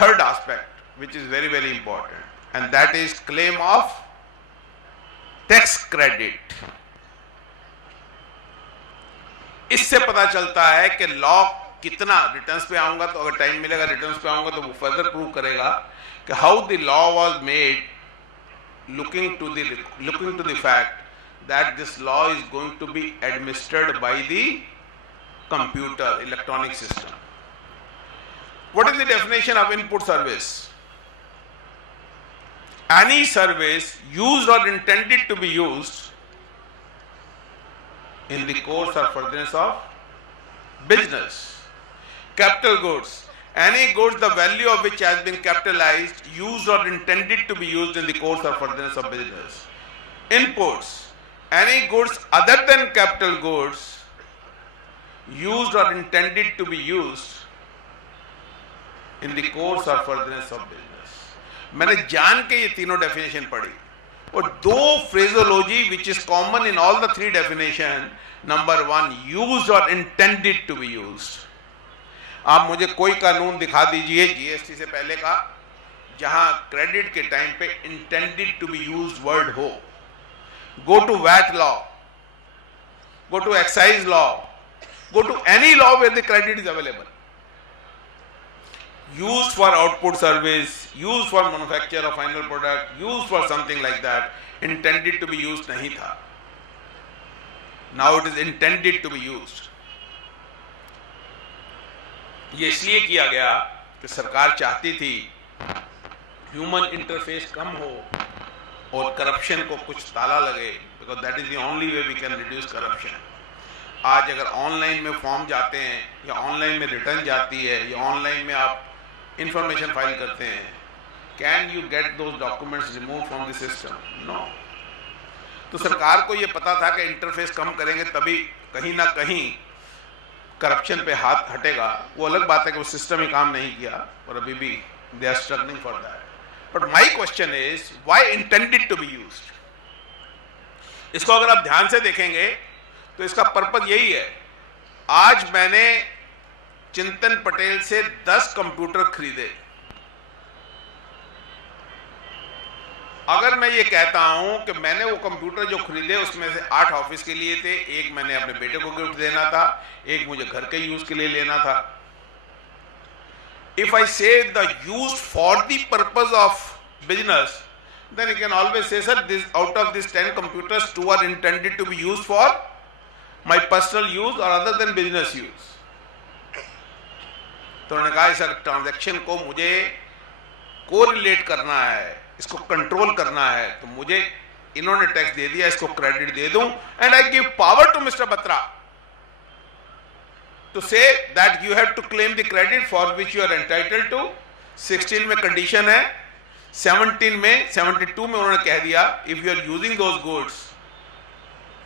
third aspect which is very very important, and that is claim of tax credit. इससे पता चलता है कि law कितना, returns पे आऊंगा तो अगर टाइम मिलेगा रिटर्न्स पे आऊंगा तो वो फर्दर प्रूव करेगा कि how the law was made looking to the fact that this law is going to be administered by the computer electronic system. What is the definition of input service? Any service used or intended to be used in the course or furtherance of business. Capital goods, any goods the value of which has been capitalized, used or intended to be used in the course or furtherance of business. Inputs, any goods other than capital goods, used or intended to be used in the course or furtherance of business. मैंने जान के ये तीनों definition पढ़ी, और 2 phraseology which is common in all the 3 definition. Number 1, used or intended to be used. आप मुझे कोई कानून दिखा दीजिए जीएसटी से पहले का जहां क्रेडिट के टाइम पे intended to be used word हो। Go to VAT law, go to excise law, go to any law where the credit is available. Used for output service, used for manufacture of final product, used for something like that. Intended to be used नहीं था, now it is intended to be used. ये इसलिए किया गया कि सरकार चाहती थी ह्यूमन इंटरफेस कम हो और करप्शन को कुछ ताला लगे, because that is the only way we can reduce corruption. आज अगर ऑनलाइन में फॉर्म जाते हैं, या ऑनलाइन में रिटर्न जाती है, या ऑनलाइन में आप इंफॉर्मेशन फाइल करते हैं, can you get those documents remove from the system? No. तो सरकार को यह पता था कि इंटरफेस कम करेंगे तभी कहीं ना कहीं करप्शन पे हाथ हटेगा। वो अलग बात है कि वो सिस्टम ही काम नहीं किया, और अभी भी they are struggling for that. But my question is why intended to be used? इसको अगर आप ध्यान से देखेंगे तो इसका पर्पज यही है। आज मैंने चिंतन पटेल से 10 कंप्यूटर खरीदे, अगर मैं ये कहता हूं कि मैंने वो कंप्यूटर जो खरीदे उसमें से 8 ऑफिस के लिए थे, एक मैंने अपने बेटे को गिफ्ट देना था, एक मुझे घर के यूज के लिए लेना था. If I say the used for the purpose of business, then you can always say, sir, this out of these 10 computers, 2 are intended to be used for my personal use or other than business use. तो उन्होंने कहा इस transaction को मुझे correlate करना है, इसको control करना है, तो मुझे इन्होंने टैक्स दे दिया, इसको क्रेडिट दे दूं, and I give power to mister Batra to say that you have to claim the credit for which you are entitled to. 16 में कंडीशन है, 17 में 72 में उन्होंने कह दिया if you are using those goods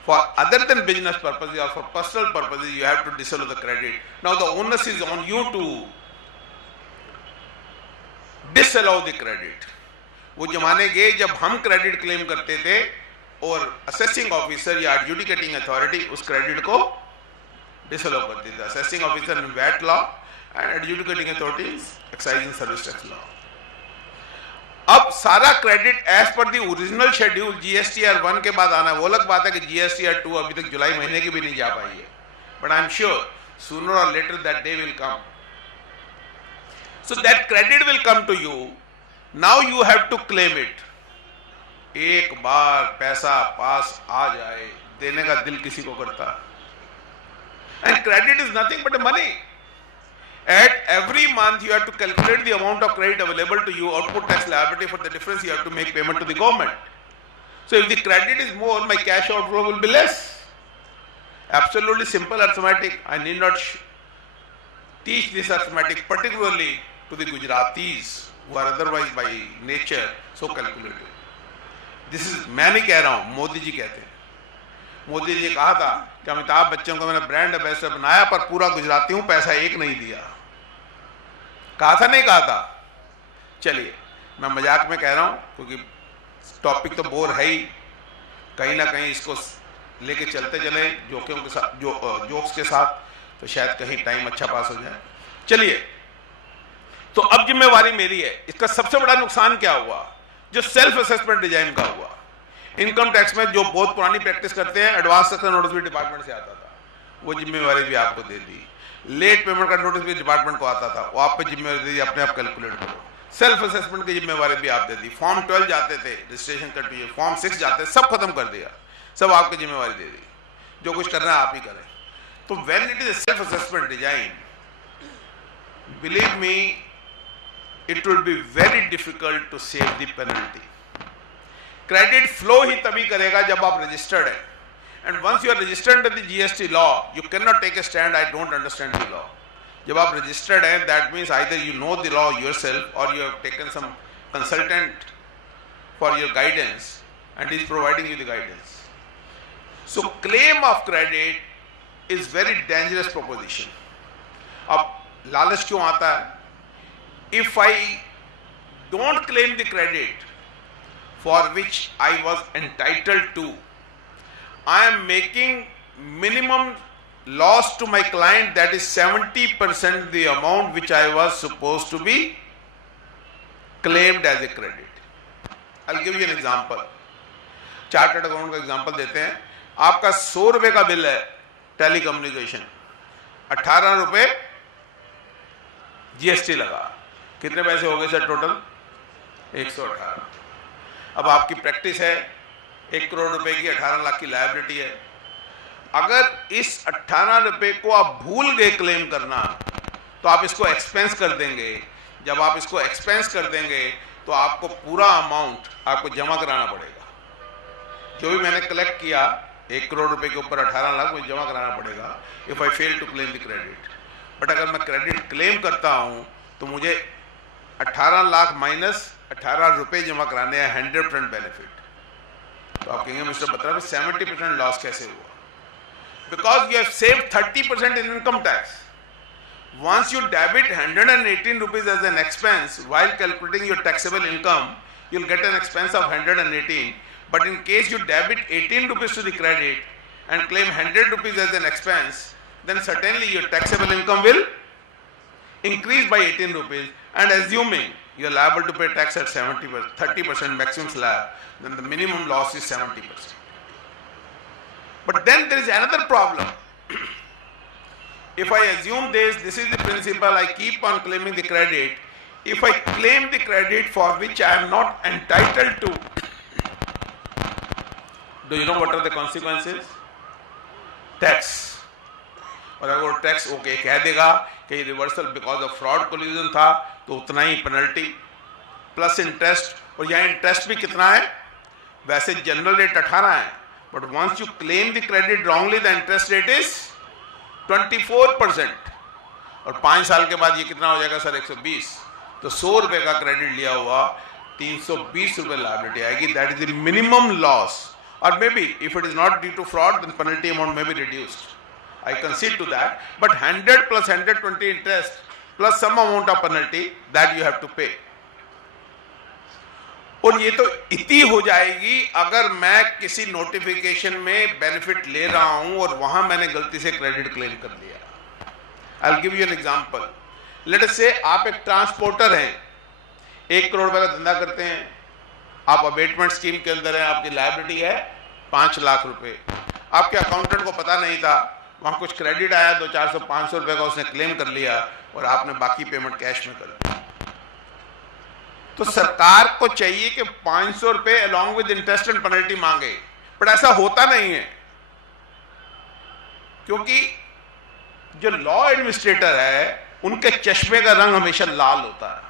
for other than business purposes or for personal purposes you have to disallow the credit. Now the onus is on you to disallow the credit. वो जमाने गए जब हम credit claim करते थे और assessing officer या adjudicating authority उस क्रेडिट को डिसअलाउ करती थी. Assessing officer in VAT law and adjudicating authority excise and service tax law. अब सारा credit as per the original schedule GSTR 1 के बाद आना. वो अलग बात है कि जीएसटीआर 2 अभी तक जुलाई महीने की भी नहीं जा पाई है, but I am sure sooner और later that day will come. So that credit will come to you. Now you have to claim it. एक बार पैसा पास आ जाए, देने का दिल किसी को करता. And credit is nothing but money. At every month you have to calculate the amount of credit available to you, output tax liability. For the difference you have to make payment to the government. So if the credit is more, my cash outflow will be less. Absolutely simple arithmetic. I need not teach this arithmetic particularly to the Gujaratis who are otherwise by nature so calculative. This is मैं नहीं कह रहा हूं, मोदी जी कहते हैं. मोदी जी ने कहा था कि अमिताभ बच्चन को मैंने ब्रांड एम्बेसडर बनाया पर पूरा गुजराती हूं, पैसा एक नहीं दिया. कहा था नहीं कहा था? चलिए मैं मजाक में कह रहा हूं क्योंकि टॉपिक तो बोर है ही, कहीं ना कहीं इसको लेके चलते चले जोकों के साथ, जोक्स के साथ, तो शायद कहीं टाइम अच्छा पास हो जाए. चलिए, तो अब जिम्मेवारी मेरी है. इसका सबसे बड़ा नुकसान क्या हुआ? जो सेल्फ असेसमेंट डिजाइन का हुआ. इनकम टैक्स में जो बहुत पुरानी प्रैक्टिस करते हैं, एडवांस टैक्स का नोटिस भी डिपार्टमेंट से आता था, वो जिम्मेवारी भी आपको दे दी. लेट पेमेंट का नोटिस भी डिपार्टमेंट को आता था, वो आप पे जिम्मेवारी दे दी, अपने आप कैलकुलेट करो. सेल्फ असेसमेंट की जिम्मेवारी भी आप दे दी. फॉर्म 12 जाते थे रजिस्ट्रेशन करते, फॉर्म 6 जाते, सब खत्म कर दिया, सब आपकी जिम्मेवारी दे दी. जो कुछ करना है आप ही करें. तो when it is self assessment design, believe me, it will be very difficult to save the penalty. Credit flow ही तभी करेगा जब आप रजिस्टर्ड है. And once you are registered under the GST law, you can not take a stand I don't understand the law. जब आप registered हैं, that means either you know the law yourself और you have taken some consultant for your guidance and is providing you the guidance. So claim of credit is very dangerous proposition. अब लालच क्यों आता है? If I don't claim the credit for which I was entitled to, I am making minimum loss to my client, that is 70% the amount which I was supposed to be claimed as a credit. I'll give you an example. Chartered account का example देते हैं. आपका 100 रुपए का bill है tele communication, 18 रुपए GST लगा. कितने पैसे हो गए सर टोटल? 118. अब आपकी प्रैक्टिस है 1 करोड़ रुपए की 18 लाख की लायबिलिटी है. अगर इस 18 रुपए को आप भूल गए क्लेम करना, तो आप इसको एक्सपेंस कर देंगे. जब आप इसको एक्सपेंस कर देंगे तो आपको पूरा अमाउंट आपको जमा कराना पड़ेगा. जो भी मैंने कलेक्ट किया 1 करोड़ रुपए के ऊपर 18 लाख मुझे जमा कराना पड़ेगा if I fail to claim the credit. But अगर मैं क्रेडिट क्लेम करता हूं तो मुझे 18 लाख माइनस 18 रुपए जमा कराने हैं, 100% बेनिफिट. तो आप कहेंगे मिस्टर बत्रा 70% लॉस कैसे हुआ? Because you have saved 30% in income tax. Once you debit 118 rupees as an expense while calculating your taxable income, you'll get an expense of 118. But in case you debit 18 rupees to the credit and claim 100 rupees as an expense, then certainly your taxable income will increase by 18 rupees. And assuming you are liable to pay tax at 70%, 30% maximum slab, then the minimum loss is 70%. But then there is another problem. If I assume this is the principle, I keep on claiming the credit. If I claim the credit for which I am not entitled to, do you know what are the consequences? Tax. और अगर वो tax okay कह देगा कि reversal because of fraud collision था तो उतना ही penalty plus interest, और यहाँ इंटरेस्ट भी कितना है? वैसे जनरल रेट 18 है, but once you claim the credit wrongly the interest rate is 24%, और 5 साल के बाद ये कितना हो जाएगा सर? 120। तो 100 रुपए का क्रेडिट लिया हुआ 320 रुपए लायबिलिटी आएगी. That is the minimum loss. और may be if it is not due to fraud then penalty amount may be reduced. I concede to that, but 100 plus 120 interest plus some amount of penalty that you have to pay. और ये तो इतनी हो जाएगी अगर मैं किसी notification में बेनिफिट ले रहा हूं और वहां मैंने गलती से क्रेडिट क्लेम कर लिया. I'll give you an example. Let us say आप एक ट्रांसपोर्टर हैं, 1 करोड़ रुपए का धंधा करते हैं, आप अबेटमेंट स्कीम के अंदर हैं, आपकी लायबिलिटी है 5 लाख रुपए. आपके अकाउंटेंट को पता नहीं था, वहां कुछ क्रेडिट आया 200-400-500 रुपए का, उसने क्लेम कर लिया और आपने बाकी पेमेंट कैश में कर दी. तो सरकार को चाहिए कि 500 रुपए along with interest and penalty मांगे, बट ऐसा होता नहीं है, क्योंकि जो लॉ एडमिनिस्ट्रेटर है उनके चश्मे का रंग हमेशा लाल होता है.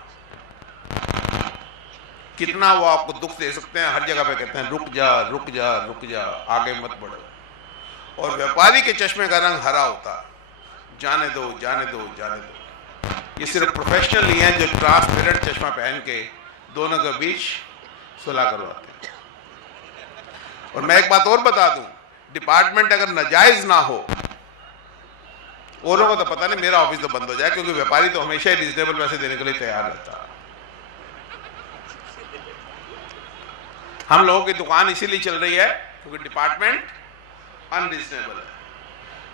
कितना वो आपको दुख दे सकते हैं, हर जगह पे कहते हैं रुक जा रुक जा रुक जा, आगे मत बढ़ो. और व्यापारी के चश्मे का रंग हरा होता, जाने दो जाने दो जाने दो. ये सिर्फ प्रोफेशनल ही हैं जो ट्रांसपेरेंट चश्मा पहन के दोनों के बीच सुलह करवाते हैं. और मैं एक बात और बता दूं, डिपार्टमेंट अगर नाजायज ना हो, औरों को तो पता नहीं, मेरा ऑफिस तो बंद हो जाए, क्योंकि व्यापारी तो हमेशा ही रीजनेबल पैसे देने के लिए तैयार रहता है. हम लोगों की दुकान इसीलिए चल रही है क्योंकि डिपार्टमेंट अनरीजनेबल है.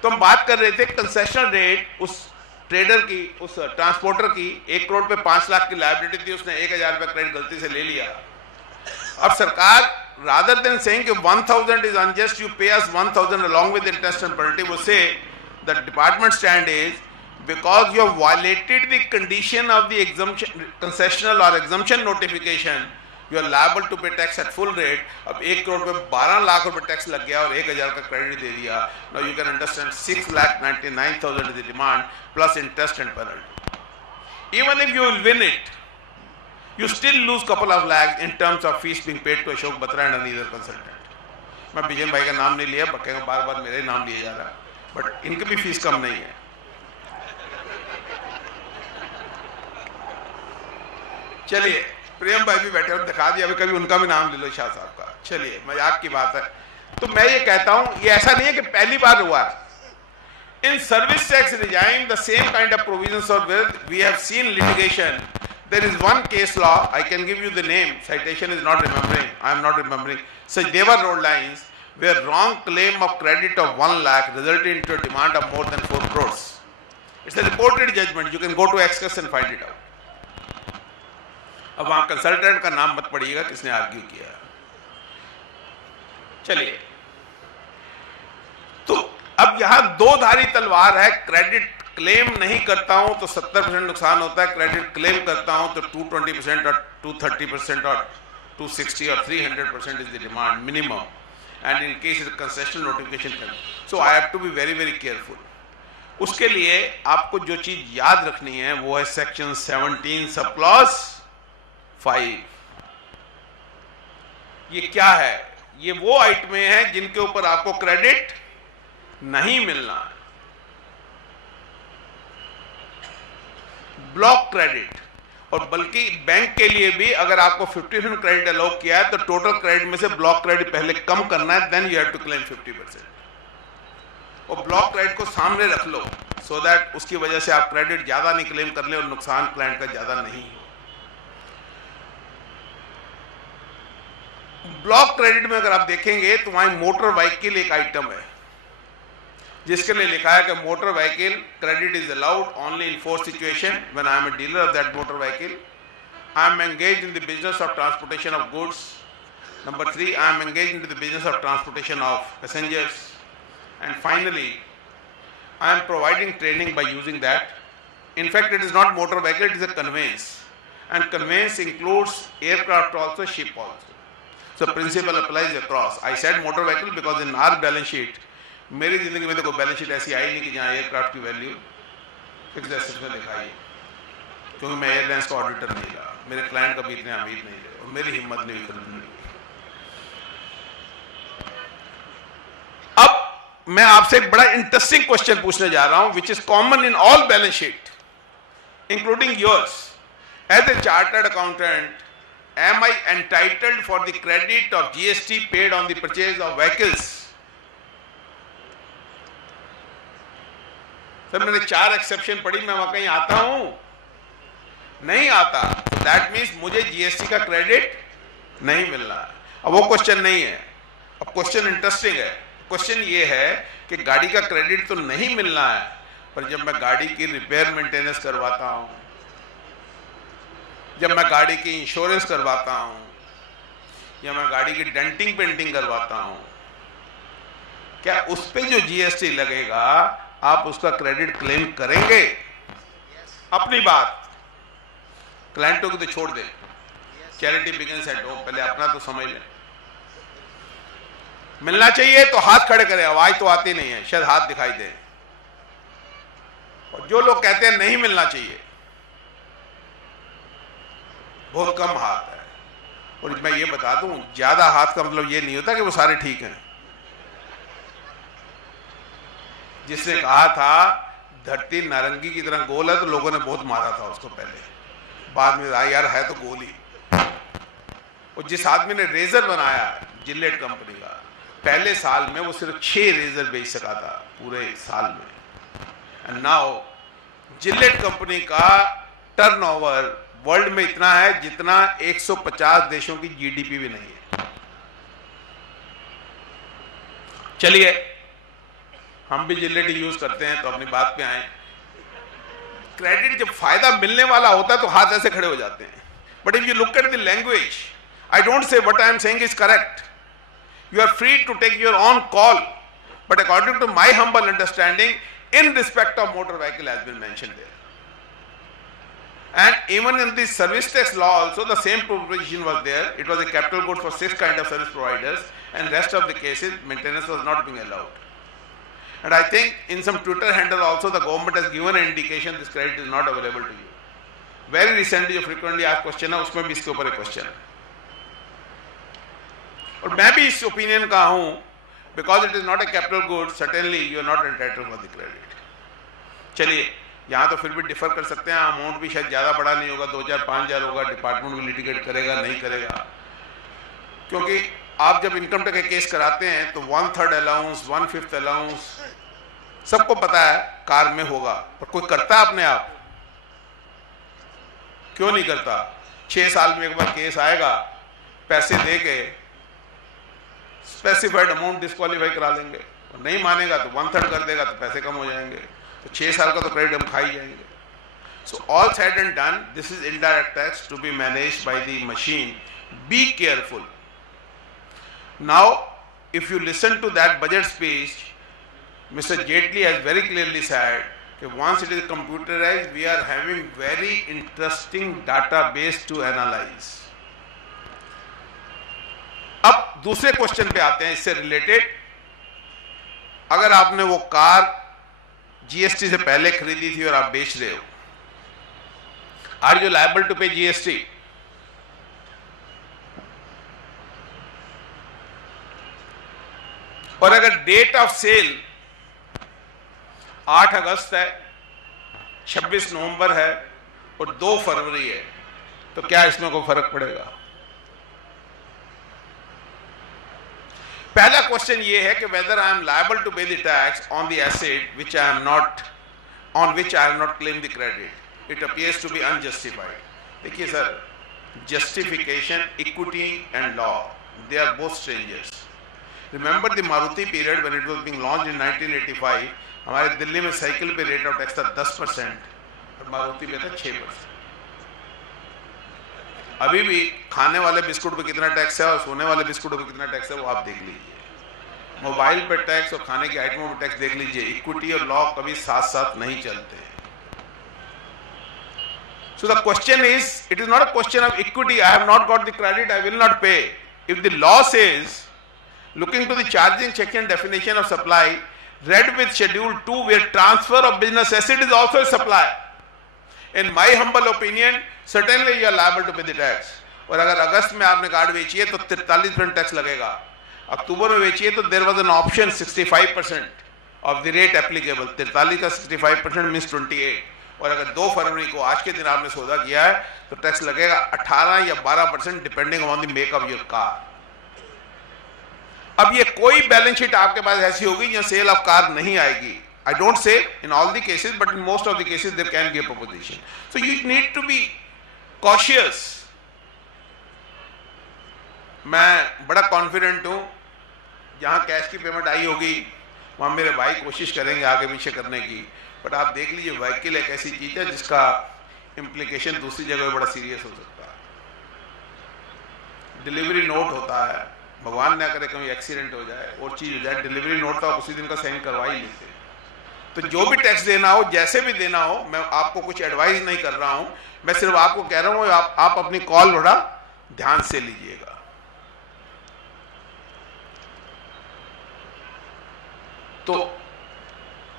तो हम बात कर रहे थे कंसेशनल रेट, उस ट्रेडर की, उस ट्रांसपोर्टर की 1 करोड़ पे 5 लाख की लायबिलिटी थी, उसने 1000 रुपए क्रेडिट गलती से ले लिया. अब सरकार रादर देन सेइंग कि 1000 इज अनजस्ट, यू पे अस 1000 along with interest and penalty, वो से the department stand is because you have violated the condition of the exemption, concessional or exemption notification, you are liable to pay tax at full rate. अब 1 करोड़ पे 12 लाख रुपए tax लग गया और 1000 का credit दे दिया. Now you can understand 6,99,000 is the demand plus interest and penalty. Even if you will win it, you still lose couple of lakhs in terms of fees being paid to Ashok Batra and another consultant. मैं विजय भाई का नाम नहीं लिया, बक्के बार बार मेरे नाम लिया जा रहा है, बट इनकी भी फीस कम नहीं है. चलिए, प्रेम भाई भी बैठे और दिखा दिया, अभी कभी उनका भी नाम ले लो शाह साहब का. चलिए, मजाक की बात है. तो मैं ये कहता हूं, ये ऐसा नहीं है कि पहली बार हुआ. In service tax regime the same kind of provisions और we have seen litigation. There is one case law, I can give you the name, citation is not remembering, I am not remembering. Sachdeva Road Lines, where wrong claim of credit of 1 lakh resulted into a demand of more than 4 crores. It's a reported judgment, you can go to Excess and find it out. अब वहां consultant का नाम मत पड़िएगा किसने argue किया. चलिए, तो अब यहां दो धारी तलवार है. क्रेडिट क्लेम नहीं करता हूं तो 70% नुकसान होता है, क्रेडिट क्लेम करता हूं तो 220% और 230% और 260 और 300% is the demand minimum, and in case is concessional notification. So I have to be very very careful. उसके लिए आपको जो चीज याद रखनी है वो है सेक्शन 17 सब क्लॉज 5. ये क्या है? ये वो आइटमें हैं जिनके ऊपर आपको क्रेडिट नहीं मिलना है. ब्लॉक क्रेडिट, और बल्कि बैंक के लिए भी अगर आपको 50% क्रेडिट अलाउ किया है तो टोटल क्रेडिट में से ब्लॉक क्रेडिट पहले कम करना है, then you have to claim 50%. और ब्लॉक क्रेडिट को सामने रख लो सो दैट उसकी वजह से आप क्रेडिट ज्यादा नहीं क्लेम कर ले और नुकसान क्लाइंट का ज्यादा नहीं हो. ब्लॉक क्रेडिट में अगर आप देखेंगे तो वहां मोटर व्हीकल एक आइटम है जिसके लिए लिखा है कि motor vehicle credit is allowed only in 4 situation when I am a dealer of that motor vehicle. I am engaged in the business of transportation of goods. Number 3, I am engaged into the business of transportation of passengers. And finally, I am providing training by using that. In fact, it is not motor vehicle, it is a conveyance. And conveyance includes aircraft also, ship also. So principle applies across. I said motor vehicle because in our balance sheet, मेरी जिंदगी में तो कोई balance sheet ऐसी आई नहीं कि जहाँ aircraft की वैल्यू फिक्स एसेट्स में दिखाई, क्योंकि मैं एयरलाइंस का ऑडिटर नहीं रहा, मेरे क्लाइंट कभी इतने अमीर नहीं रहे और मेरी हिम्मत नहीं खरीदने। अब मैं आपसे एक बड़ा इंटरेस्टिंग क्वेश्चन पूछने जा रहा हूं, which is common in all balance sheet including yours. As a chartered accountant, am I entitled for the credit of GST paid on the purchase of vehicles? Sir मैंने 4 एक्सेप्शन पढ़ी, मैं वहां कहीं आता हूं? नहीं आता। तो दैट मीन्स मुझे जीएसटी का क्रेडिट नहीं मिलना। अब वो क्वेश्चन नहीं है, अब क्वेश्चन इंटरेस्टिंग है। क्वेश्चन ये है कि गाड़ी का क्रेडिट तो नहीं मिलना है, पर जब मैं गाड़ी की रिपेयर मेंटेनेंस करवाता हूं, जब मैं गाड़ी की इंश्योरेंस करवाता हूं, या मैं गाड़ी की डेंटिंग पेंटिंग करवाता हूं, क्या उस पे जो जीएसटी लगेगा आप उसका क्रेडिट क्लेम करेंगे? अपनी बात क्लाइंटों की तो छोड़ दे, चैरिटी बिगिंस एट होम, पहले अपना तो समझ ले। मिलना चाहिए तो हाथ खड़े करें, आवाज तो आती नहीं है, शायद हाथ दिखाई दे। और जो लोग कहते हैं नहीं मिलना चाहिए, बहुत कम हाथ है। और मैं ये बता दूं, ज्यादा हाथ का मतलब ये नहीं होता कि वो सारे ठीक हैं। जिसने कहा था धरती नारंगी की तरह गोल है, तो लोगों ने बहुत मारा था उसको पहले, बाद में यार है तो गोल ही। और जिस आदमी ने रेजर बनाया जिलेट कंपनी का, पहले साल में वो सिर्फ 6 रेजर बेच सका था पूरे साल में। एंड नाउ जिलेट कंपनी का टर्नओवर वर्ल्ड में इतना है जितना 150 देशों की जीडीपी भी नहीं है। चलिए हम भी जिलेट यूज करते हैं, तो अपनी बात पे आए। क्रेडिट जब फायदा मिलने वाला होता है तो हाथ ऐसे खड़े हो जाते हैं। But if you look at the language, I don't say what I am saying is correct, you are free to take your own call, but according to my humble understanding, in respect of motor vehicle has been mentioned there. And even in the service tax law also the same provision was there. It was a capital good for 6 kind of service providers, and rest of the cases maintenance was not being allowed. And I think in some Twitter handle also the government has given an indication this credit is not available to you. Very recently जो frequently asked question है, उसमें भी इसके ऊपर एक question है, और मैं भी इस ओपिनियन का हूं, because it is not a capital good, certainly you are not entitled for the credit. चलिए यहां तो फिर भी डिफर कर सकते हैं, अमाउंट भी शायद ज्यादा बड़ा नहीं होगा, 2,000-5,000 होगा, डिपार्टमेंट भी लिटिगेट करेगा नहीं करेगा, क्योंकि आप जब इनकम टैक्स के केस कराते हैं तो 1/3 अलाउंस, 1/5 अलाउंस सबको पता है कार में होगा, पर कोई करता है अपने आप? क्यों नहीं करता? 6 साल में एक बार केस आएगा, पैसे दे के स्पेसिफाइड अमाउंट डिस्क्वालीफाई करा लेंगे, और नहीं मानेगा तो 1/3 कर देगा, तो पैसे कम हो जाएंगे, तो 6 साल का तो क्रेडिट हम खा ही जाएंगे। So all said and done, this is indirect tax to be managed by the machine. Be careful. Now if you listen to that budget speech, mister Jaitley has very clearly said कि once it is computerized, we are having very interesting database to analyze. अब दूसरे question पे आते हैं इससे related. अगर आपने वो कार जीएसटी से पहले खरीदी थी और आप बेच रहे हो, आर यू लायबल टू पे जीएसटी? और अगर डेट ऑफ सेल 8 अगस्त है, 26 नवंबर है और 2 फरवरी है, तो क्या इसमें कोई फर्क पड़ेगा? पहला क्वेश्चन ये है कि whether I am liable to pay the tax on the asset which I am not, on which I have not claim the credit. It appears to be unjustified. देखिए sir, justification, equity and law, they are both strangers. Remember the Maruti period when it was being launched in 1985, हमारे दिल्ली में cycle पे rate of tax था 10% और मारुति पे था 6%। अभी भी खाने वाले बिस्कुट पे कितना टैक्स है और सोने वाले बिस्कुट पे कितना टैक्स है वो आप देख लीजिए। मोबाइल पे टैक्स और खाने की आइटमों पे टैक्स देख लीजिए। इक्विटी और लॉ कभी साथ साथ नहीं चलते। So the question is, it is not a question of equity. I have not got the credit, I will not pay. If the law says, looking to the charging section definition of supply, read with schedule 2, where transfer of business asset is also a supply. In my humble opinion, certainly you are liable to pay the tax. और अगर अगस्त में आपने card बेची है तो 43% tax लगेगा। अक्टूबर में बेची है तो there was an option 65% of the rate applicable. 43 का 65% मीन्स 28। और अगर 2 फरवरी को आज के दिन आपने सौदा किया है तो टैक्स लगेगा 18 या 12% depending on the make of your car. अब ये कोई बैलेंस शीट आपके पास ऐसी होगी जहां सेल ऑफ कार नहीं आएगी। I don't say in all the cases, but in most of the cases there can be a proposition. So you need to be cautious. मैं बड़ा कॉन्फिडेंट हूं, जहां कैश की पेमेंट आई होगी वहां मेरे भाई कोशिश करेंगे आगे पीछे करने की। बट आप देख लीजिए, व्हीकल एक ऐसी चीज है जिसका इम्प्लीकेशन दूसरी जगह बड़ा सीरियस हो सकता है। डिलीवरी नोट होता है, भगवान ना करे कहीं एक्सीडेंट हो जाए और चीज हो जाए, डिलीवरी नोट तो आप उसी दिन का साइन करवा ही लेते। तो जो भी टैक्स देना हो, जैसे भी देना हो, मैं आपको कुछ एडवाइस नहीं कर रहा हूं, मैं सिर्फ आपको कह रहा हूं आप अपनी कॉल बड़ा ध्यान से लीजिएगा। तो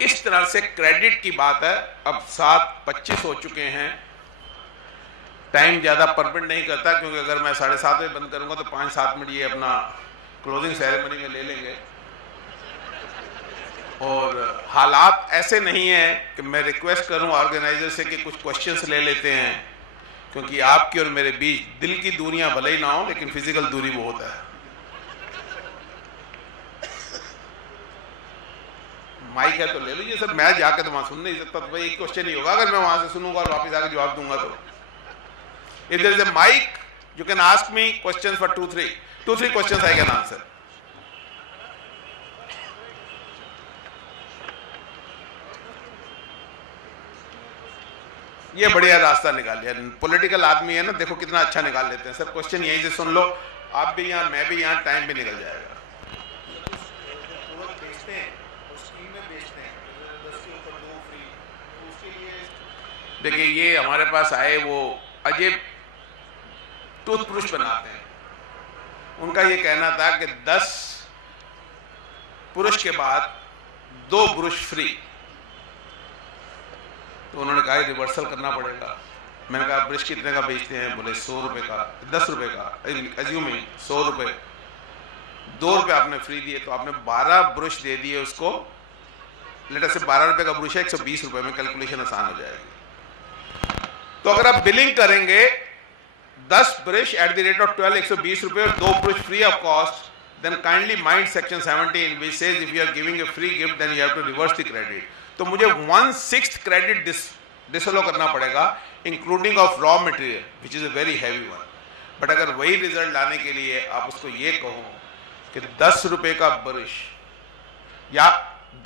इस तरह से क्रेडिट की बात है। अब 7:25 हो चुके हैं। टाइम ज्यादा परमिट नहीं करता, क्योंकि अगर मैं 7:30 बजे बंद करूंगा तो 5-7 मिनट ये अपना क्लोजिंग सेरेमनी में ले लेंगे। और हालात ऐसे नहीं है कि मैं रिक्वेस्ट करूं ऑर्गेनाइजर से कि कुछ क्वेश्चंस ले लेते हैं, क्योंकि आपकी और मेरे बीच दिल की दूरियां भले ही ना हो, लेकिन फिजिकल दूरी बहुत है। माइक है तो ले लीजिए सर, मैं जाकर तो वहां सुन नहीं सकता, तो भाई एक क्वेश्चन ही होगा अगर मैं वहां से सुनूंगा और वापस आकर जवाब दूंगा तो। If there is a mike you can ask me questions for 2-3 questions I can answer. ये बढ़िया रास्ता निकाल लिया। पॉलिटिकल आदमी है ना, देखो कितना अच्छा निकाल लेते हैं। सब क्वेश्चन यहीं से सुन लो, आप भी यहाँ, मैं भी यहाँ, टाइम भी निकल जाएगा। देखिए, ये हमारे पास आए वो अजय टूथब्रश बनाते हैं, उनका ये कहना था कि 10 ब्रश के बाद 2 ब्रश फ्री। तो उन्होंने कहा रिवर्सल करना पड़ेगा। मैंने कहा ब्रश कितने का बेचते हैं? बोले 100 रुपए का, 10 रुपए का, एज्यूमिंग 100 रुपए, 2 रुपए आपने फ्री दिए, तो आपने 12 ब्रश दे दिए उसको। लेटर से 12 रुपए का ब्रश है, 120 रुपए में कैलकुलेशन आसान हो जाएगी। तो अगर आप बिलिंग करेंगे 10 brush eight the rate of 12, 120 रुपए और 2 brush free of cost, then kindly mind section 17 which says if you are giving a free gift then you have to reverse the credit. तो मुझे 1/6 क्रेडिट डिसअलो करना पड़ेगा, including of raw material which is a very heavy one. But अगर वही result लाने के लिए आप उसको ये कहो कि 10 रुपए का ब्रश या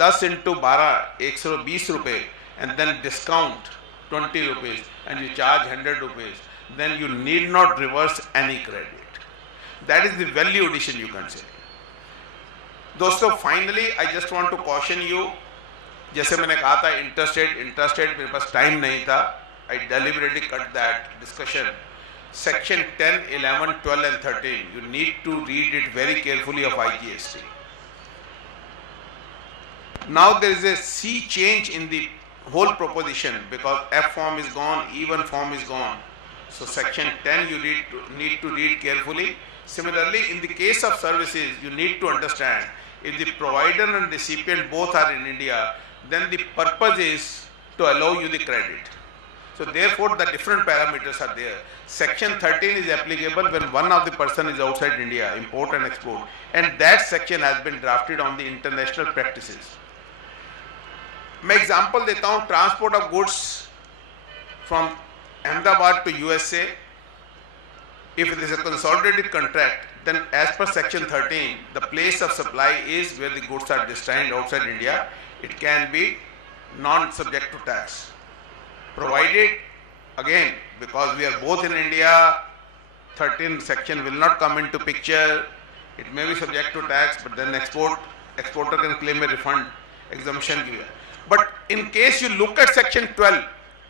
10 × 12 120 रुपए and then discount 20 rupees and you charge 100 rupees, then you need not reverse any credit. That is the value addition you can say. दोस्तों, finally I just want to caution you, जैसे मैंने कहा था interested मेरे पास time नहीं था, I deliberately cut that discussion. Section 10, 11, 12 and 13, you need to read it very carefully of IGST. Now there is a sea change in the whole proposition because F form is gone, even form is gone. So section 10 you need to read carefully. Similarly, in the case of services, you need to understand if the provider and recipient both are in India, then the purpose is to allow you the credit. So therefore the different parameters are there. Section 13 is applicable when one of the person is outside India, import and export, and that section has been drafted on the international practices. मैं example देता हूँ, transport of goods from Ahmedabad to USA. If it is a consolidated contract, then as per section 13, the place of supply is where the goods are destined outside India. It can be non-subject to tax, provided again because we are both in India, 13 section will not come into picture. It may be subject to tax, but then exporter can claim a refund exemption given. But in case you look at section 12,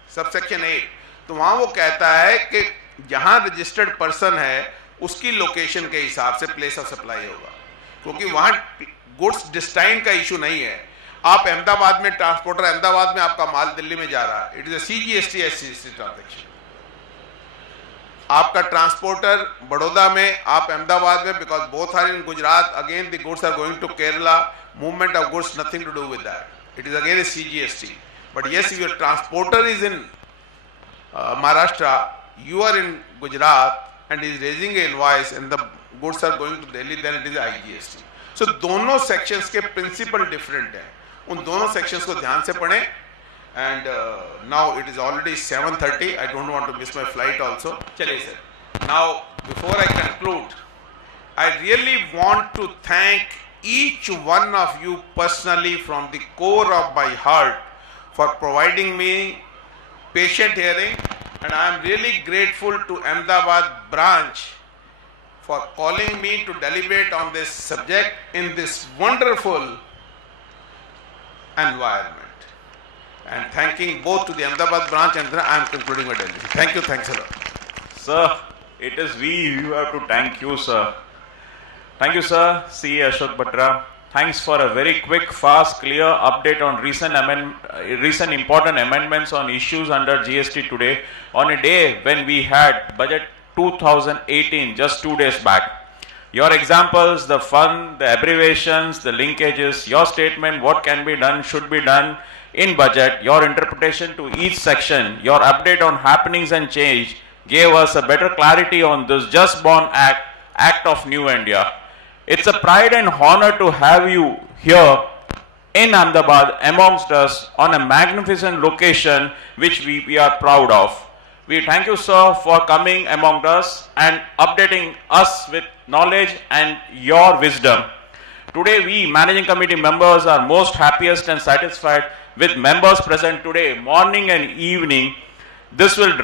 subsection 8, तो वहां वो कहता है कि जहां registered person है उसकी location के हिसाब से प्लेस ऑफ सप्लाई होगा, क्योंकि वहां गुड्स डिस्टाइन का इशू नहीं है. आप अहमदाबाद में, ट्रांसपोर्टर अहमदाबाद में, आपका माल दिल्ली में जा रहा है, it is a CGST SCST transaction. आपका ट्रांसपोर्टर बड़ौदा में, आप अहमदाबाद में, because both are in Gujarat, again the goods are going to Kerala, movement of goods nothing to do with that, it is again a CGST. But yes, if your transporter is in Maharashtra, you are in Gujarat and is raising an invoice and the goods are going to Delhi, then it is IGST. So दोनों sections के principle different हैं, उन दोनों sections को ध्यान से पढ़ें. And now it is already 7:30. I don't want to miss my flight also. चलिए sir. Now before I conclude, I really want to thank each one of you personally from the core of my heart for providing me patient hearing, and I am really grateful to Ahmedabad branch for calling me to deliberate on this subject in this wonderful environment. And thanking both to the Ahmedabad branch, and I am concluding my delivery. Thank you, thanks a lot. Sir, it is we who have to thank you, sir. Thank you, sir. C. Ashok Batra. Thanks for a very quick, fast, clear update on recent important amendments on issues under GST today, on a day when we had budget 2018 just 2 days back. Your examples, the fun, the abbreviations, the linkages, your statement, what can be done, should be done in budget, your interpretation to each section, your update on happenings and change gave us a better clarity on this just born act of New India. It's a pride and honor to have you here in Ahmedabad amongst us on a magnificent location which we are proud of. We thank you, sir, for coming among us and updating us with knowledge and your wisdom. Today, we managing committee members are most happiest and satisfied with members present today, morning and evening. This will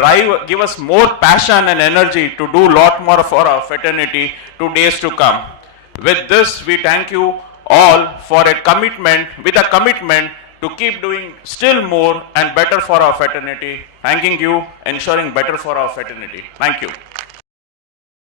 give us more passion and energy to do lot more for our fraternity to days to come. With this, we thank you all for a commitment to keep doing still more and better for our fraternity. Thanking you, ensuring better for our fraternity. Thank you.